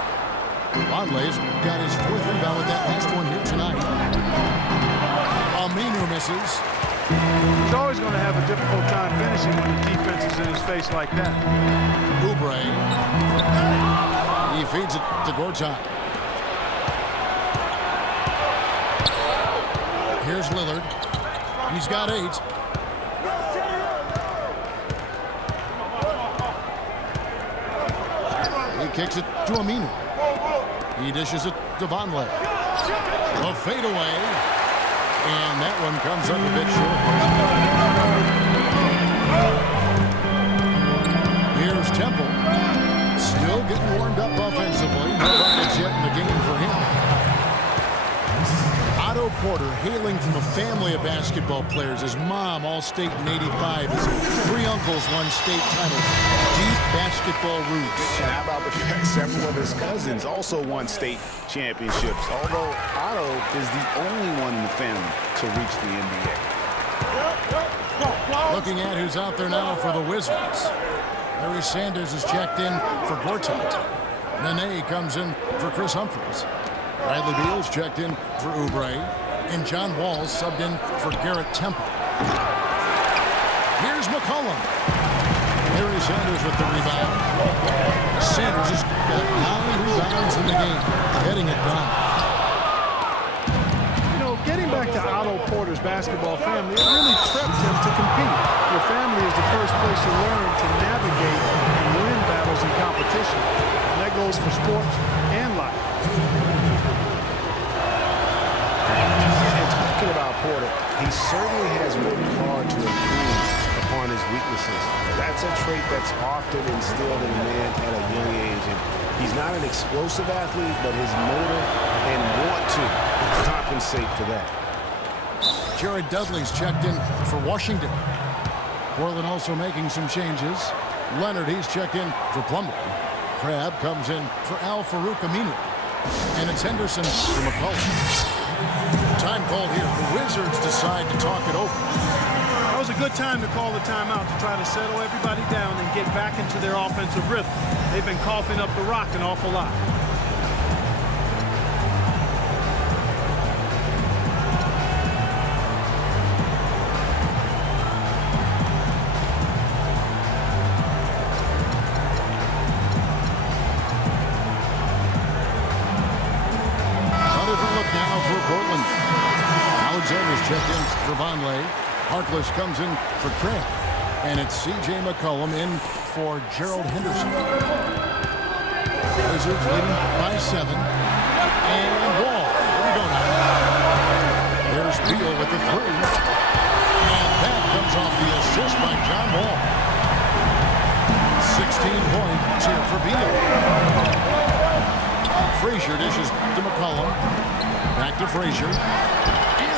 Vonleh's got his 4th rebound with that last one here tonight. Aminu misses. He's always going to have a difficult time finishing when the defense is in his face like that. Oubre. He feeds it to Gortat. Here's Lillard. He's got 8. He kicks it to Aminu. He dishes it to Vonleh. A fadeaway. And that one comes up a bit short. Here's Temple. Still getting warmed up offensively. No buckets yet in the game for him. Otto Porter, hailing from a family of basketball players. His mom, All-State in '85. His 3 uncles won state titles. Deep basketball roots. And how about the fact several of his cousins also won state championships, although Otto is the only one in the family to reach the NBA. Looking at who's out there now for the Wizards. Larry Sanders is checked in for Gortat. Nene comes in for Chris Humphries. Bradley Beal's checked in for Oubre. And John Wall's subbed in for Garrett Temple. Here's McCollum. Larry Sanders with the rebound. Sanders has got 9 rebounds in the game. Getting it done. You know, getting back to Otto Porter's basketball family, it really prepped him to compete. Your family is the first place you learn to navigate and win battles in competition. And that goes for sports and life. And talking about Porter, he certainly has worked hard to improve upon his weaknesses. That's a trait that's often instilled in a man at a young age. And he's not an explosive athlete, but his motor and want to compensate for that. Jared Dudley's checked in for Washington. Portland also making some changes. Leonard, he's checked in for Plumlee. Crabbe comes in for Al-Farouq Aminu. And it's Henderson for McCollum. Time called here. The Wizards decide to talk it over. That was a good time to call the timeout to try to settle everybody down and get back into their offensive rhythm. They've been coughing up the rock an awful lot. Checked in for Vonleh. Harkless comes in for Crabbe. And it's C.J. McCollum in for Gerald Henderson. Wizards leading by 7. And Wall. Here we go now. There's Beal with the 3. And that comes off the assist by John Wall. 16 points here for Beal. Frazier dishes to McCollum. Back to Frazier.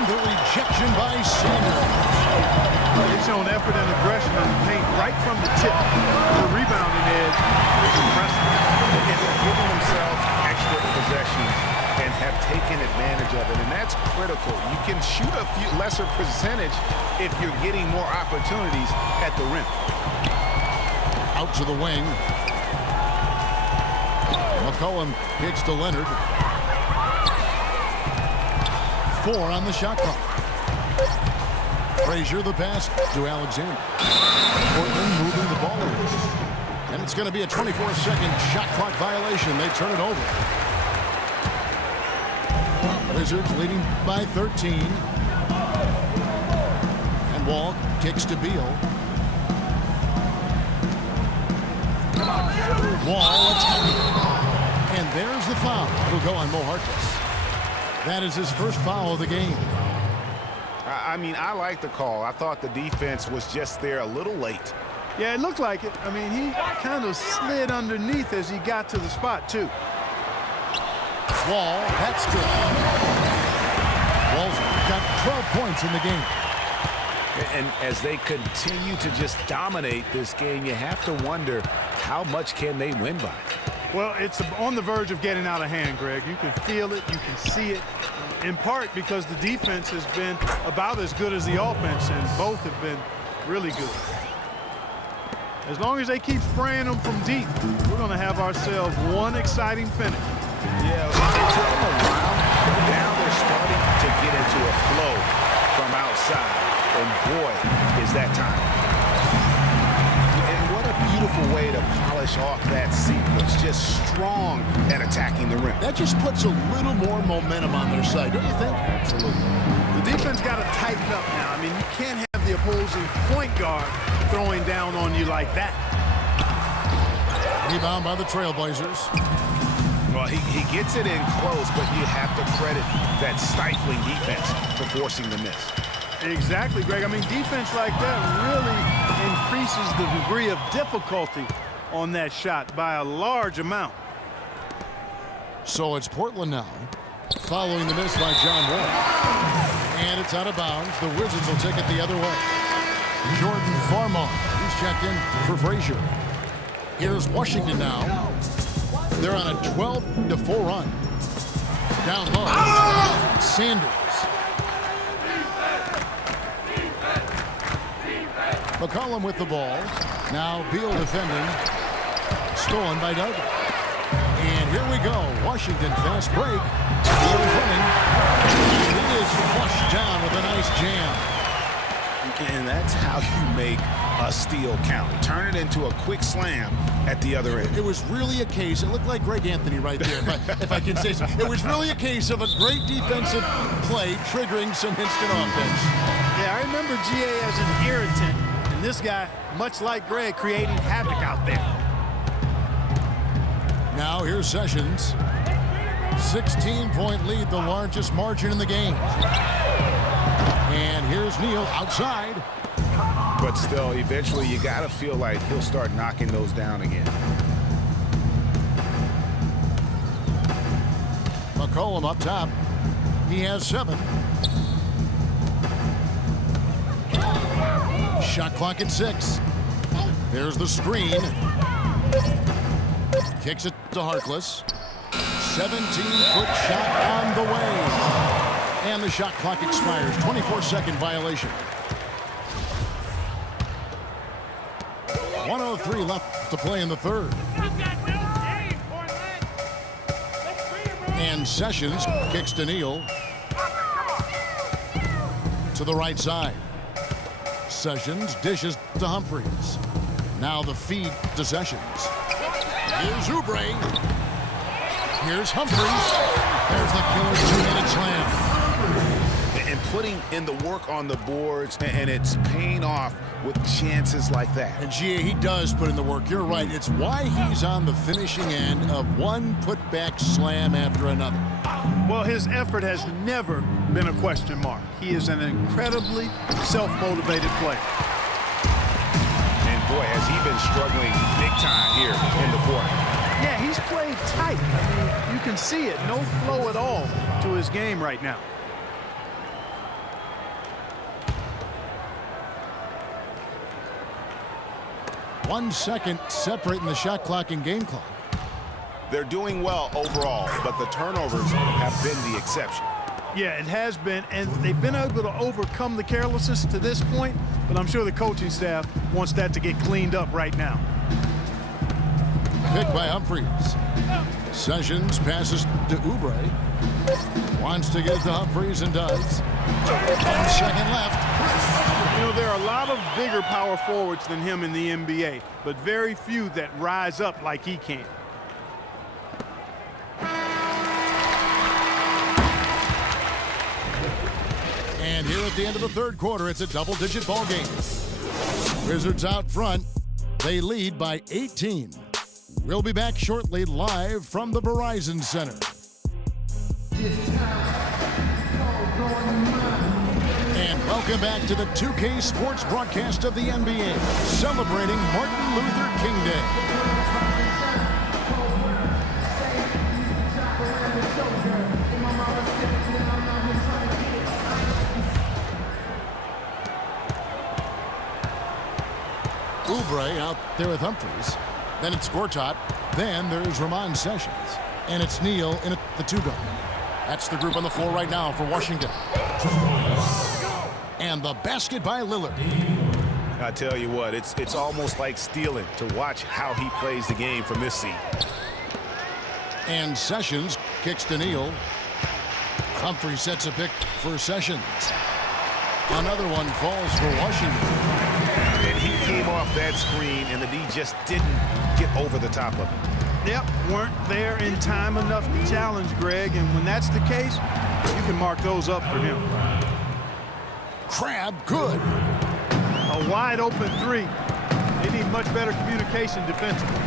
The rejection by Sanders. They've shown effort and aggression in the paint right from the tip. The rebounding edge is impressive. And they're giving themselves extra possessions and have taken advantage of it. And that's critical. You can shoot a few lesser percentage if you're getting more opportunities at the rim. Out to the wing. McCollum kicks to Leonard. 4 on the shot clock. Frazier the pass to Alexander. Portland moving the ball over. And it's going to be a 24-second shot clock violation. They turn it over. Wizards leading by 13. And Wall kicks to Beal. Wall attacking. And there's the foul. It'll go on Mo Harkless. That is his first foul of the game. I mean, I like the call. I thought the defense was just there a little late. Yeah, it looked like it. I mean, he kind of slid underneath as he got to the spot, too. Wall, that's good. Wall's got 12 points in the game. And as they continue to just dominate this game, you have to wonder how much can they win by. Well, it's on the verge of getting out of hand, Greg. You can feel it, you can see it, in part because the defense has been about as good as the offense, and both have been really good. As long as they keep spraying them from deep, we're going to have ourselves one exciting finish. Yeah, it took them a while, but now they're starting to get into a flow from outside. And boy, is that time. And what a beautiful way to polish off that sequence. Just strong at attacking the rim. That just puts a little more momentum on their side, don't you think? Absolutely. The defense got to tighten up now. I mean, you can't have the opposing point guard throwing down on you like that. Rebound by the Trailblazers. Well, he gets it in close, but you have to credit that stifling defense for forcing the miss. Exactly, Greg. I mean, defense like that really increases the degree of difficulty on that shot by a large amount. So it's Portland now, following the miss by John Wall. And it's out of bounds. The Wizards will take it the other way. Jordan Farmar, he's checked in for Frazier. Here's Washington now. They're on a 12-4 run. Down low, Sanders. McCollum with the ball. Now Beal defending. Stolen by Duggan. And here we go. Washington fast break. Beal running. It is flushed down with a nice jam. And that's how you make a steal count. Turn it into a quick slam at the other end. It was really a case, it looked like Greg Anthony right there, if I can say so. It was really a case of a great defensive play triggering some instant offense. Yeah, I remember GA as an irritant, and this guy, much like Greg, creating havoc out there. Now here's Sessions. 16-point lead, the largest margin in the game. And here's Neal outside. But still, eventually you got to feel like he'll start knocking those down again. McCollum up top. He has 7. Shot clock at 6. There's the screen. Kicks it to Harkless. 17-foot shot on the way. And the shot clock expires. 24-second violation. 1:03 left to play in the third. And Sessions kicks to Neal. To the right side. Sessions dishes to Humphries. Now the feed to Sessions. Here's Oubre. Here's Humphries. There's the killer two-handed slam. And putting in the work on the boards, and it's paying off with chances like that. And GA, he does put in the work. You're right. It's why he's on the finishing end of one putback slam after another. Well, his effort has never been a question mark. He is an incredibly self-motivated player. And boy, has he been struggling big time here in the quarter. Yeah, he's played tight. I mean, you can see it. No flow at all to his game right now. One second separating the shot clock and game clock. They're doing well overall, but the turnovers have been the exception. Yeah, it has been, and they've been able to overcome the carelessness to this point, but I'm sure the coaching staff wants that to get cleaned up right now. Picked by Humphries. Sessions passes to Oubre. Wants to get to Humphries and does. 1 second left. You know, there are a lot of bigger power forwards than him in the NBA, but very few that rise up like he can. And here at the end of the third quarter, it's a double-digit ball game. Wizards out front. They lead by 18. We'll be back shortly live from the Verizon Center. And welcome back to the 2K Sports broadcast of the NBA, celebrating Martin Luther King Day. Oubre out there with Humphries. Then it's Gortat. Then there's Ramon Sessions. And it's Neal in the two-guard. That's the group on the floor right now for Washington. And the basket by Lillard. I tell you what, it's almost like stealing to watch how he plays the game from this seat. And Sessions kicks to Neal. Humphrey sets a pick for Sessions. Another one falls for Washington. And he came off that screen, and the D just didn't get over the top of it. Yep, weren't there in time enough to challenge Greg, and when that's the case, you can mark those up for him. Crab, good. A wide open three. They need much better communication defensively.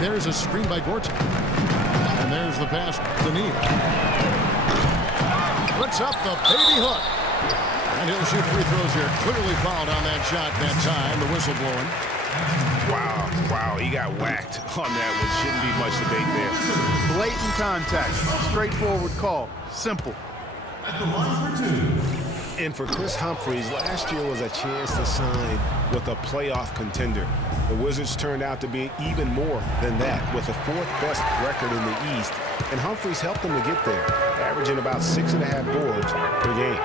There's a screen by Gortat. And there's the pass to Neal. Puts up the baby hook. And he'll shoot free throws here. Clearly fouled on that shot that time. The whistle blowing. Wow, he got whacked on that one. Shouldn't be much debate there. Blatant contact. Straightforward call. Simple. At the line for two. And for Chris Humphries, last year was a chance to sign with a playoff contender. The Wizards turned out to be even more than that, with the fourth best record in the East. And Humphries helped them to get there, averaging about 6.5 boards per game.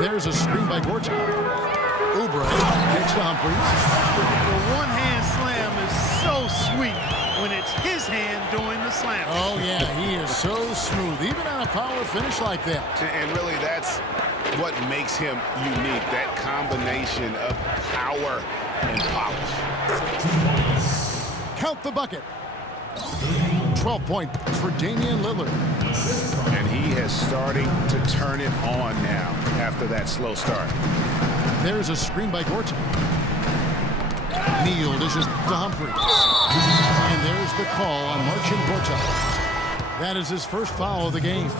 There's a screen by Gortat. Oubre kicks to Humphries. The one-hand slam is so sweet when it's his hand doing the slam. Oh, yeah, he is so smooth, even on a power finish like that. And really, that's what makes him unique, that combination of power and polish. Count the bucket. 12 points for Damian Lillard. And he is starting to turn it on now after that slow start. There's a screen by Gortat. Neal dishes to Humphries. And there's the call on Marcin Gortat. That is his first foul of the game.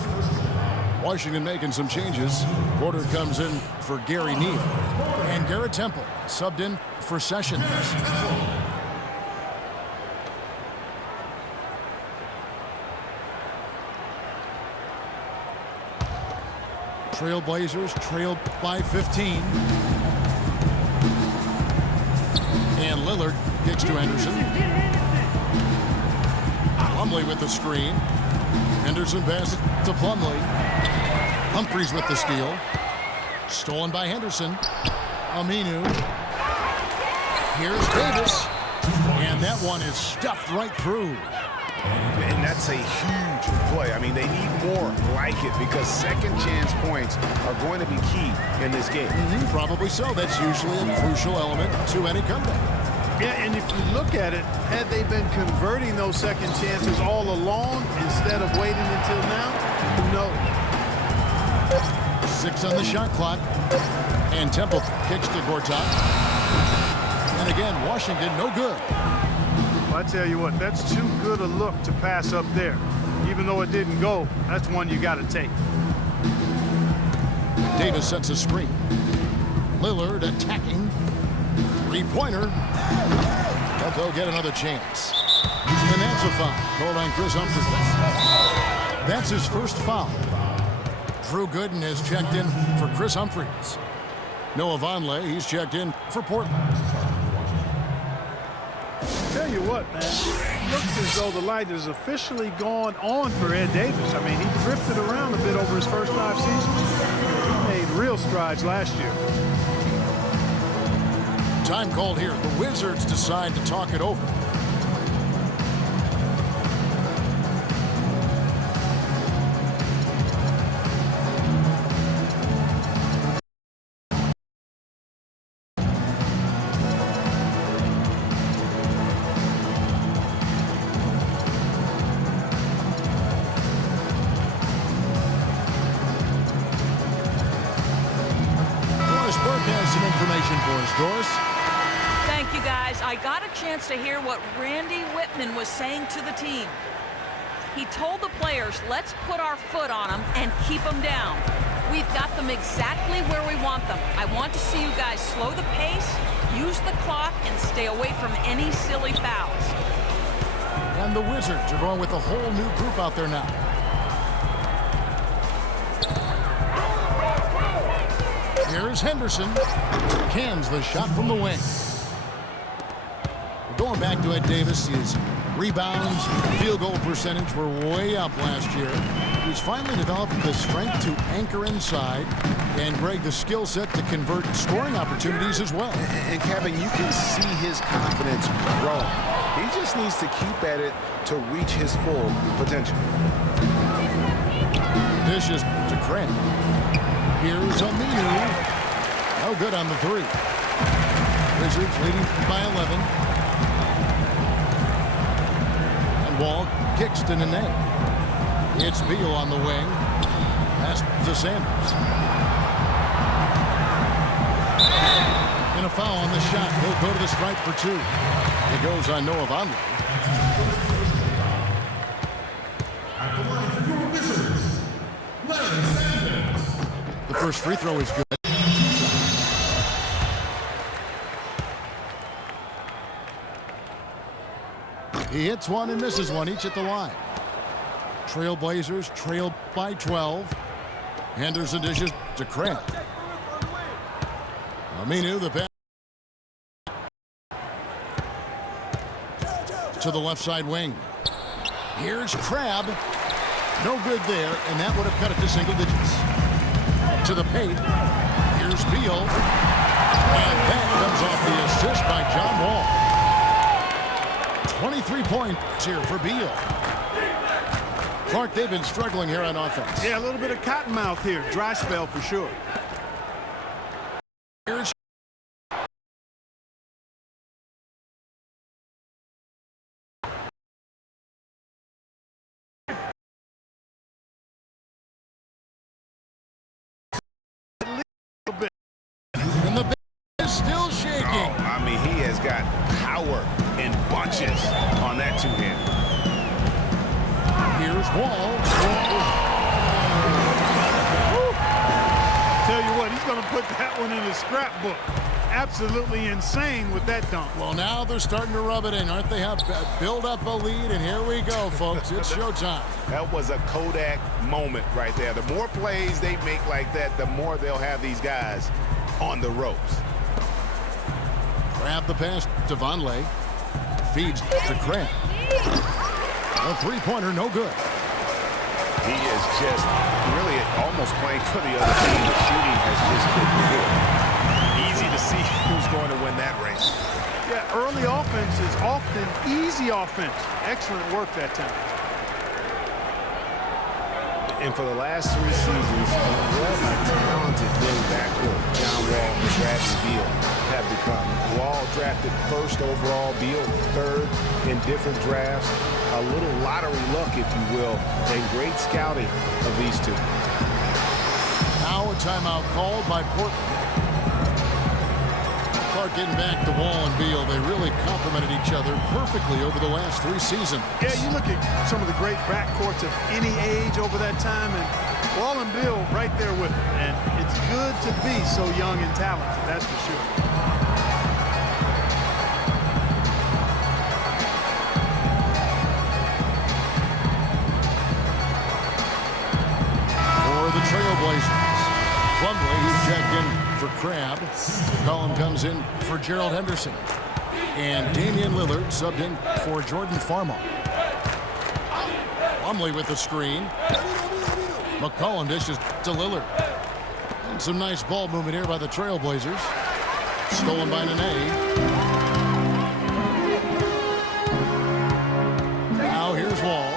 Washington making some changes. Porter comes in for Gary Neal. And Garrett Temple subbed in for Sessions. Trailblazers trailed by 15. And Lillard kicks to Henderson. Plumlee with the screen. Henderson passes to Plumlee. Humphries with the steal. Stolen by Henderson. Aminu. Here's Davis. And that one is stuffed right through. And that's a huge play. I mean, they need more like it because second chance points are going to be key in this game. Probably so. That's usually a crucial element to any comeback. Yeah, and if you look at it, had they been converting those second chances all along instead of waiting until now, who knows? 6 on the shot clock. And Temple kicks to Gortat. And again, Washington no good. Well, I tell you what, that's too good a look to pass up there. Even though it didn't go, that's one you got to take. Davis sets a screen. Lillard attacking. Three-pointer. But they'll get another chance. And that's a foul called on Chris Humphries. That's his first foul. Drew Gooden has checked in for Chris Humphries. Noah Vonleh, he's checked in for Portland. Tell you what, man, it looks as though the light has officially gone on for Ed Davis. I mean, he drifted around a bit over his first 5 seasons. He made real strides last year. Time called here. The Wizards decide to talk it over. got a chance to hear what Randy Whitman was saying to the team. He told the players, let's put our foot on them and keep them down. We've got them exactly where we want them. I want to see you guys slow the pace, use the clock, and stay away from any silly fouls. And the Wizards are going with a whole new group out there now. Here's Henderson. Cans the shot from the wing. Going back to Ed Davis, his rebounds, field goal percentage were way up last year. He's finally developed the strength to anchor inside, and Greg, the skill set to convert scoring opportunities as well. And Kevin, you can see his confidence grow. He just needs to keep at it to reach his full potential. Dishes to Craig. Here's Aminu. No good on the three. Wizards leading by 11. And Wall kicks to Nene. It's Beal on the wing. Pass to Sanders. And a foul on the shot. He'll go to the stripe for two. It goes on Noah Vonleh. At the line for your Wizards, Larry Sanders. The first free throw is good. He hits one and misses one, each at the line. Trailblazers trail by 12. Henderson dishes to Kraft. Aminu, the pass to the left side wing. Here's Crabbe. No good there, and that would have cut it to single digits. To the paint. Here's Beal. And that comes off the assist by John Wall. 23 points here for Beal. Clark, they've been struggling here on offense. Yeah, a little bit of cottonmouth here. Dry spell for sure. Here's and the ball is still shaking. Oh, I mean, he has got power in bunches on that two-hand. Here's Wall. Tell you what, he's going to put that one in his scrapbook. Absolutely insane with that dunk. Well, now they're starting to rub it in, aren't they? Have build up a lead, and here we go, folks. It's showtime. That was a Kodak moment right there. The more plays they make like that, the more they'll have these guys on the ropes. Grab the pass to Vonleh. Feeds to Kraft. A three-pointer, no good. He is just really almost playing for the other team. The shooting has just been good. Easy to see who's going to win that race. Yeah, early offense is often easy offense. Excellent work that time. And for the last 3 seasons, what a talented young backcourt John Wall and Bradley Beal have become. Wall drafted first overall, Beal third in different drafts. A little lottery luck, if you will, and great scouting of these two. Now a timeout called by Portland. Clark getting back to Wall and Beal. They really complemented each other perfectly over the last 3 seasons. Yeah, you look at some of the great backcourts of any age over that time, and Wall and Beal right there with them. And it's good to be so young and talented, that's for sure. For the Trailblazers. Plumlee, he's checked in for Crabbe. Collin comes in for Gerald Henderson. And Damian Lillard subbed in for Jordan Farmar. Plumlee with the screen. McCollum dishes to Lillard. And some nice ball movement here by the Trailblazers. Stolen by Nene. Now here's Wall.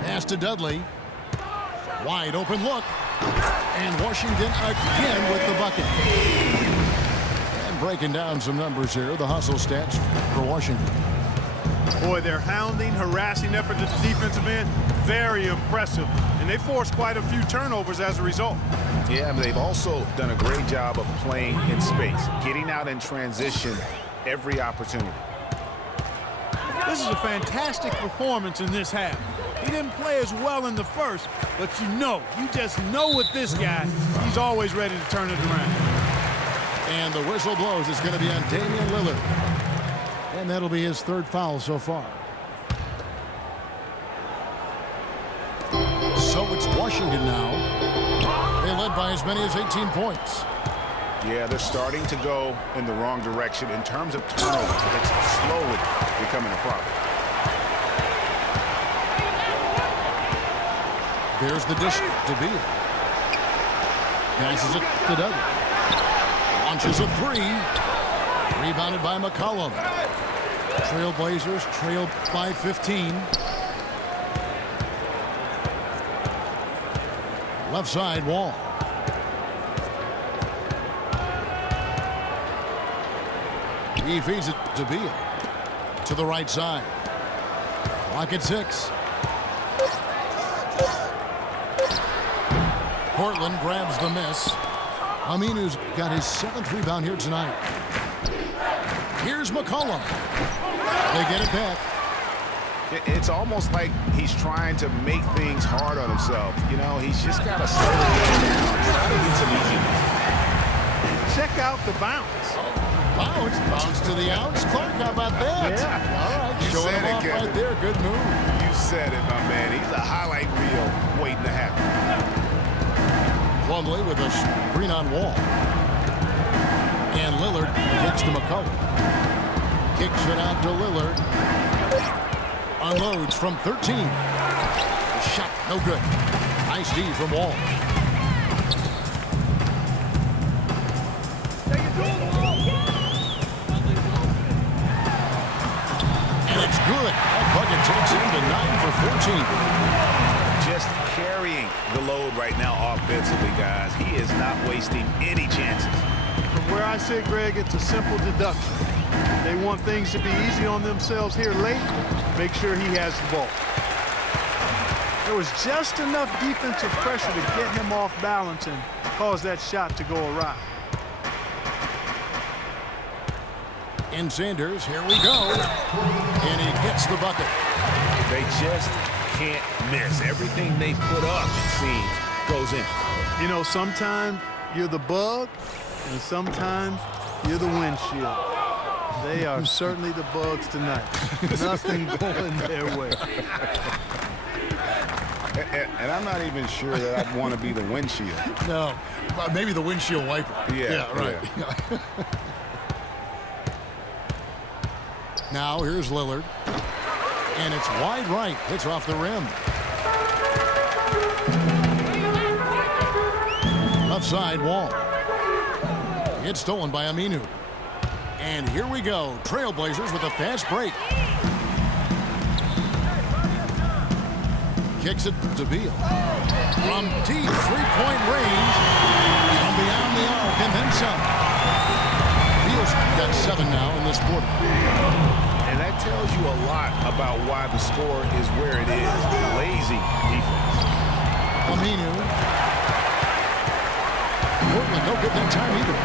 Pass to Dudley. Wide open look. And Washington again with the bucket. And breaking down some numbers here, the hustle stats for Washington. Boy, their hounding, harassing effort at the defensive end very impressive, and they forced quite a few turnovers as a result. Yeah, but they've also done a great job of playing in space, getting out in transition every opportunity. This is a fantastic performance in this half. He didn't play as well in the first, but you just know with this guy, he's always ready to turn it around. And the whistle blows. It's going to be on Damian Lillard. And that'll be his third foul so far. So it's Washington now. They led by as many as 18 points. Yeah, they're starting to go in the wrong direction in terms of turnovers. It's slowly becoming a problem. There's the dish to Beal. Passes it to Douglas. Launches a three. Rebounded by McCollum. Trailblazers trailed by 15. Left side, Wall. He feeds it to Beal. To the right side. Clock at 6. Portland grabs the miss. Aminu's got his 7th rebound here tonight. Here's McCollum. They get it back. It's almost like he's trying to make things hard on himself. You know, he's just got to slow it down, try to get some easy. Check out the bounce. Bounce to the ounce. Clark, how about that? Yeah. All right, You showing said him it, off Kevin. right there. Good move. You said it, my man. He's a highlight reel waiting to happen. Plumlee with a screen on Wall. And Lillard gets to McCollum. Kicks it out to Lillard. Unloads from 13. Shot, no good. Nice D from Wall. And it's good. That bucket takes him to 9 for 14. Just carrying the load right now offensively, guys. He is not wasting any chances. From where I sit, Greg, it's a simple deduction. If they want things to be easy on themselves here late, make sure he has the ball. There was just enough defensive pressure to get him off balance and cause that shot to go awry. And Sanders, here we go. And he gets the bucket. They just can't miss. Everything they put up, it seems, goes in. You know, sometimes you're the bug, and sometimes you're the windshield. They are certainly the bugs tonight. Nothing going their way. And I'm not even sure that I'd want to be the windshield. No, maybe the windshield wiper. Yeah, right. Yeah. Now here's Lillard. And it's wide right. Hits off the rim. Left side, Wall. It's stolen by Aminu. And here we go. Trailblazers with a fast break. Kicks it to Beal. From deep three-point range. From beyond the arc and then some. Beal's got 7 now in this quarter. And that tells you a lot about why the score is where it is. Lazy defense. Aminu. Portland no good that time either.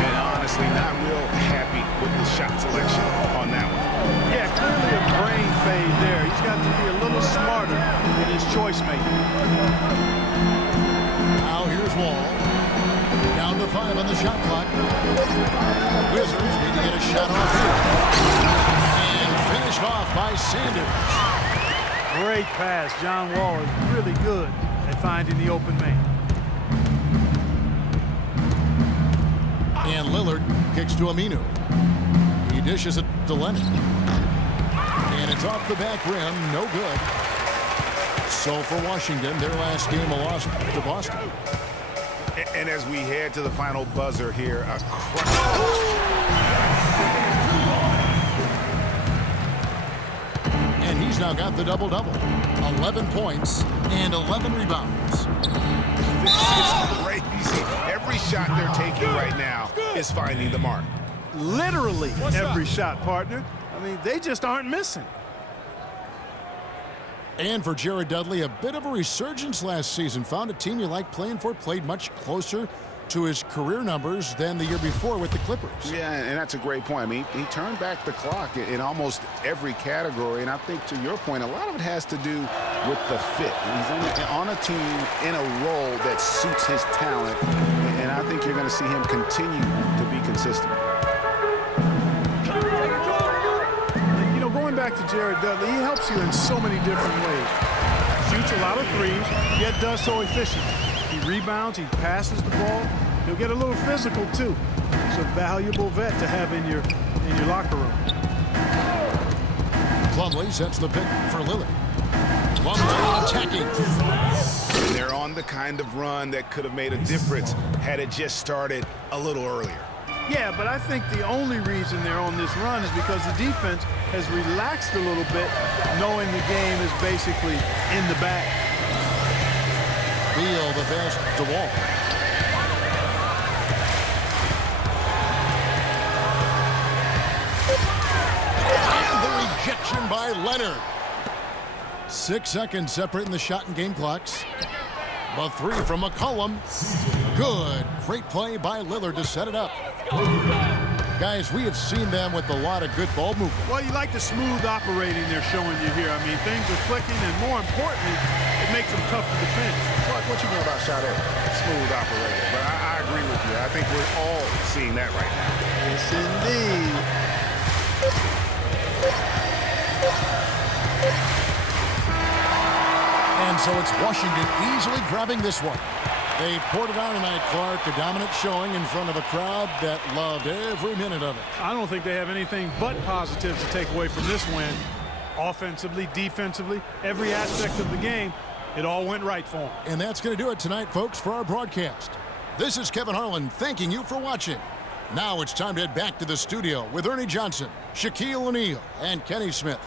And honestly, not real happy with the shot selection on that one. Yeah, clearly a brain fade there. He's got to be a little smarter in his choice making. Now here's Wall. Down to 5 on the shot clock. Wizards need to get a shot off here. And finished off by Sanders. Great pass. John Wall is really good at finding the open man. And Lillard kicks to Aminu. He dishes it to Leonard. And it's off the back rim. No good. So for Washington, their last game a loss to Boston. And as we head to the final buzzer here, and he's now got the double-double. 11 points and 11 rebounds. This is crazy. Every shot they're taking right now is finding the mark. Literally every shot, partner. I mean, they just aren't missing. And for Jared Dudley, a bit of a resurgence last season. Found a team you like playing for, played much closer to his career numbers than the year before with the Clippers. Yeah, and that's a great point. I mean, he turned back the clock in almost every category, and I think to your point, a lot of it has to do with the fit. He's on a team in a role that suits his talent, and I think you're going to see him continue to be consistent. You know, going back to Jared Dudley, he helps you in so many different ways. Shoots a lot of threes, yet does so efficiently. He rebounds, he passes the ball. He'll get a little physical too. He's a valuable vet to have in your locker room. Plumlee sets the pick for Lillard. Plumlee attacking. And they're on the kind of run that could have made a difference had it just started a little earlier. Yeah, but I think the only reason they're on this run is because the defense has relaxed a little bit, knowing the game is basically in the bag. Beal the pass to Wall. And the rejection by Leonard. 6 seconds separating the shot and game clocks. The three from McCollum. Good. Great play by Lillard to set it up. Guys, we have seen them with a lot of good ball movement. Well, you like the smooth operating they're showing you here. I mean, things are clicking, and more importantly, it makes them tough to defend. What you know about Sade? Smooth operator. But I agree with you. I think we're all seeing that right now. Yes, indeed. And so it's Washington easily grabbing this one. They poured it on tonight, Clark. A dominant showing in front of a crowd that loved every minute of it. I don't think they have anything but positives to take away from this win. Offensively, defensively, every aspect of the game, it all went right for them. And that's going to do it tonight, folks, for our broadcast. This is Kevin Harlan thanking you for watching. Now it's time to head back to the studio with Ernie Johnson, Shaquille O'Neal, and Kenny Smith.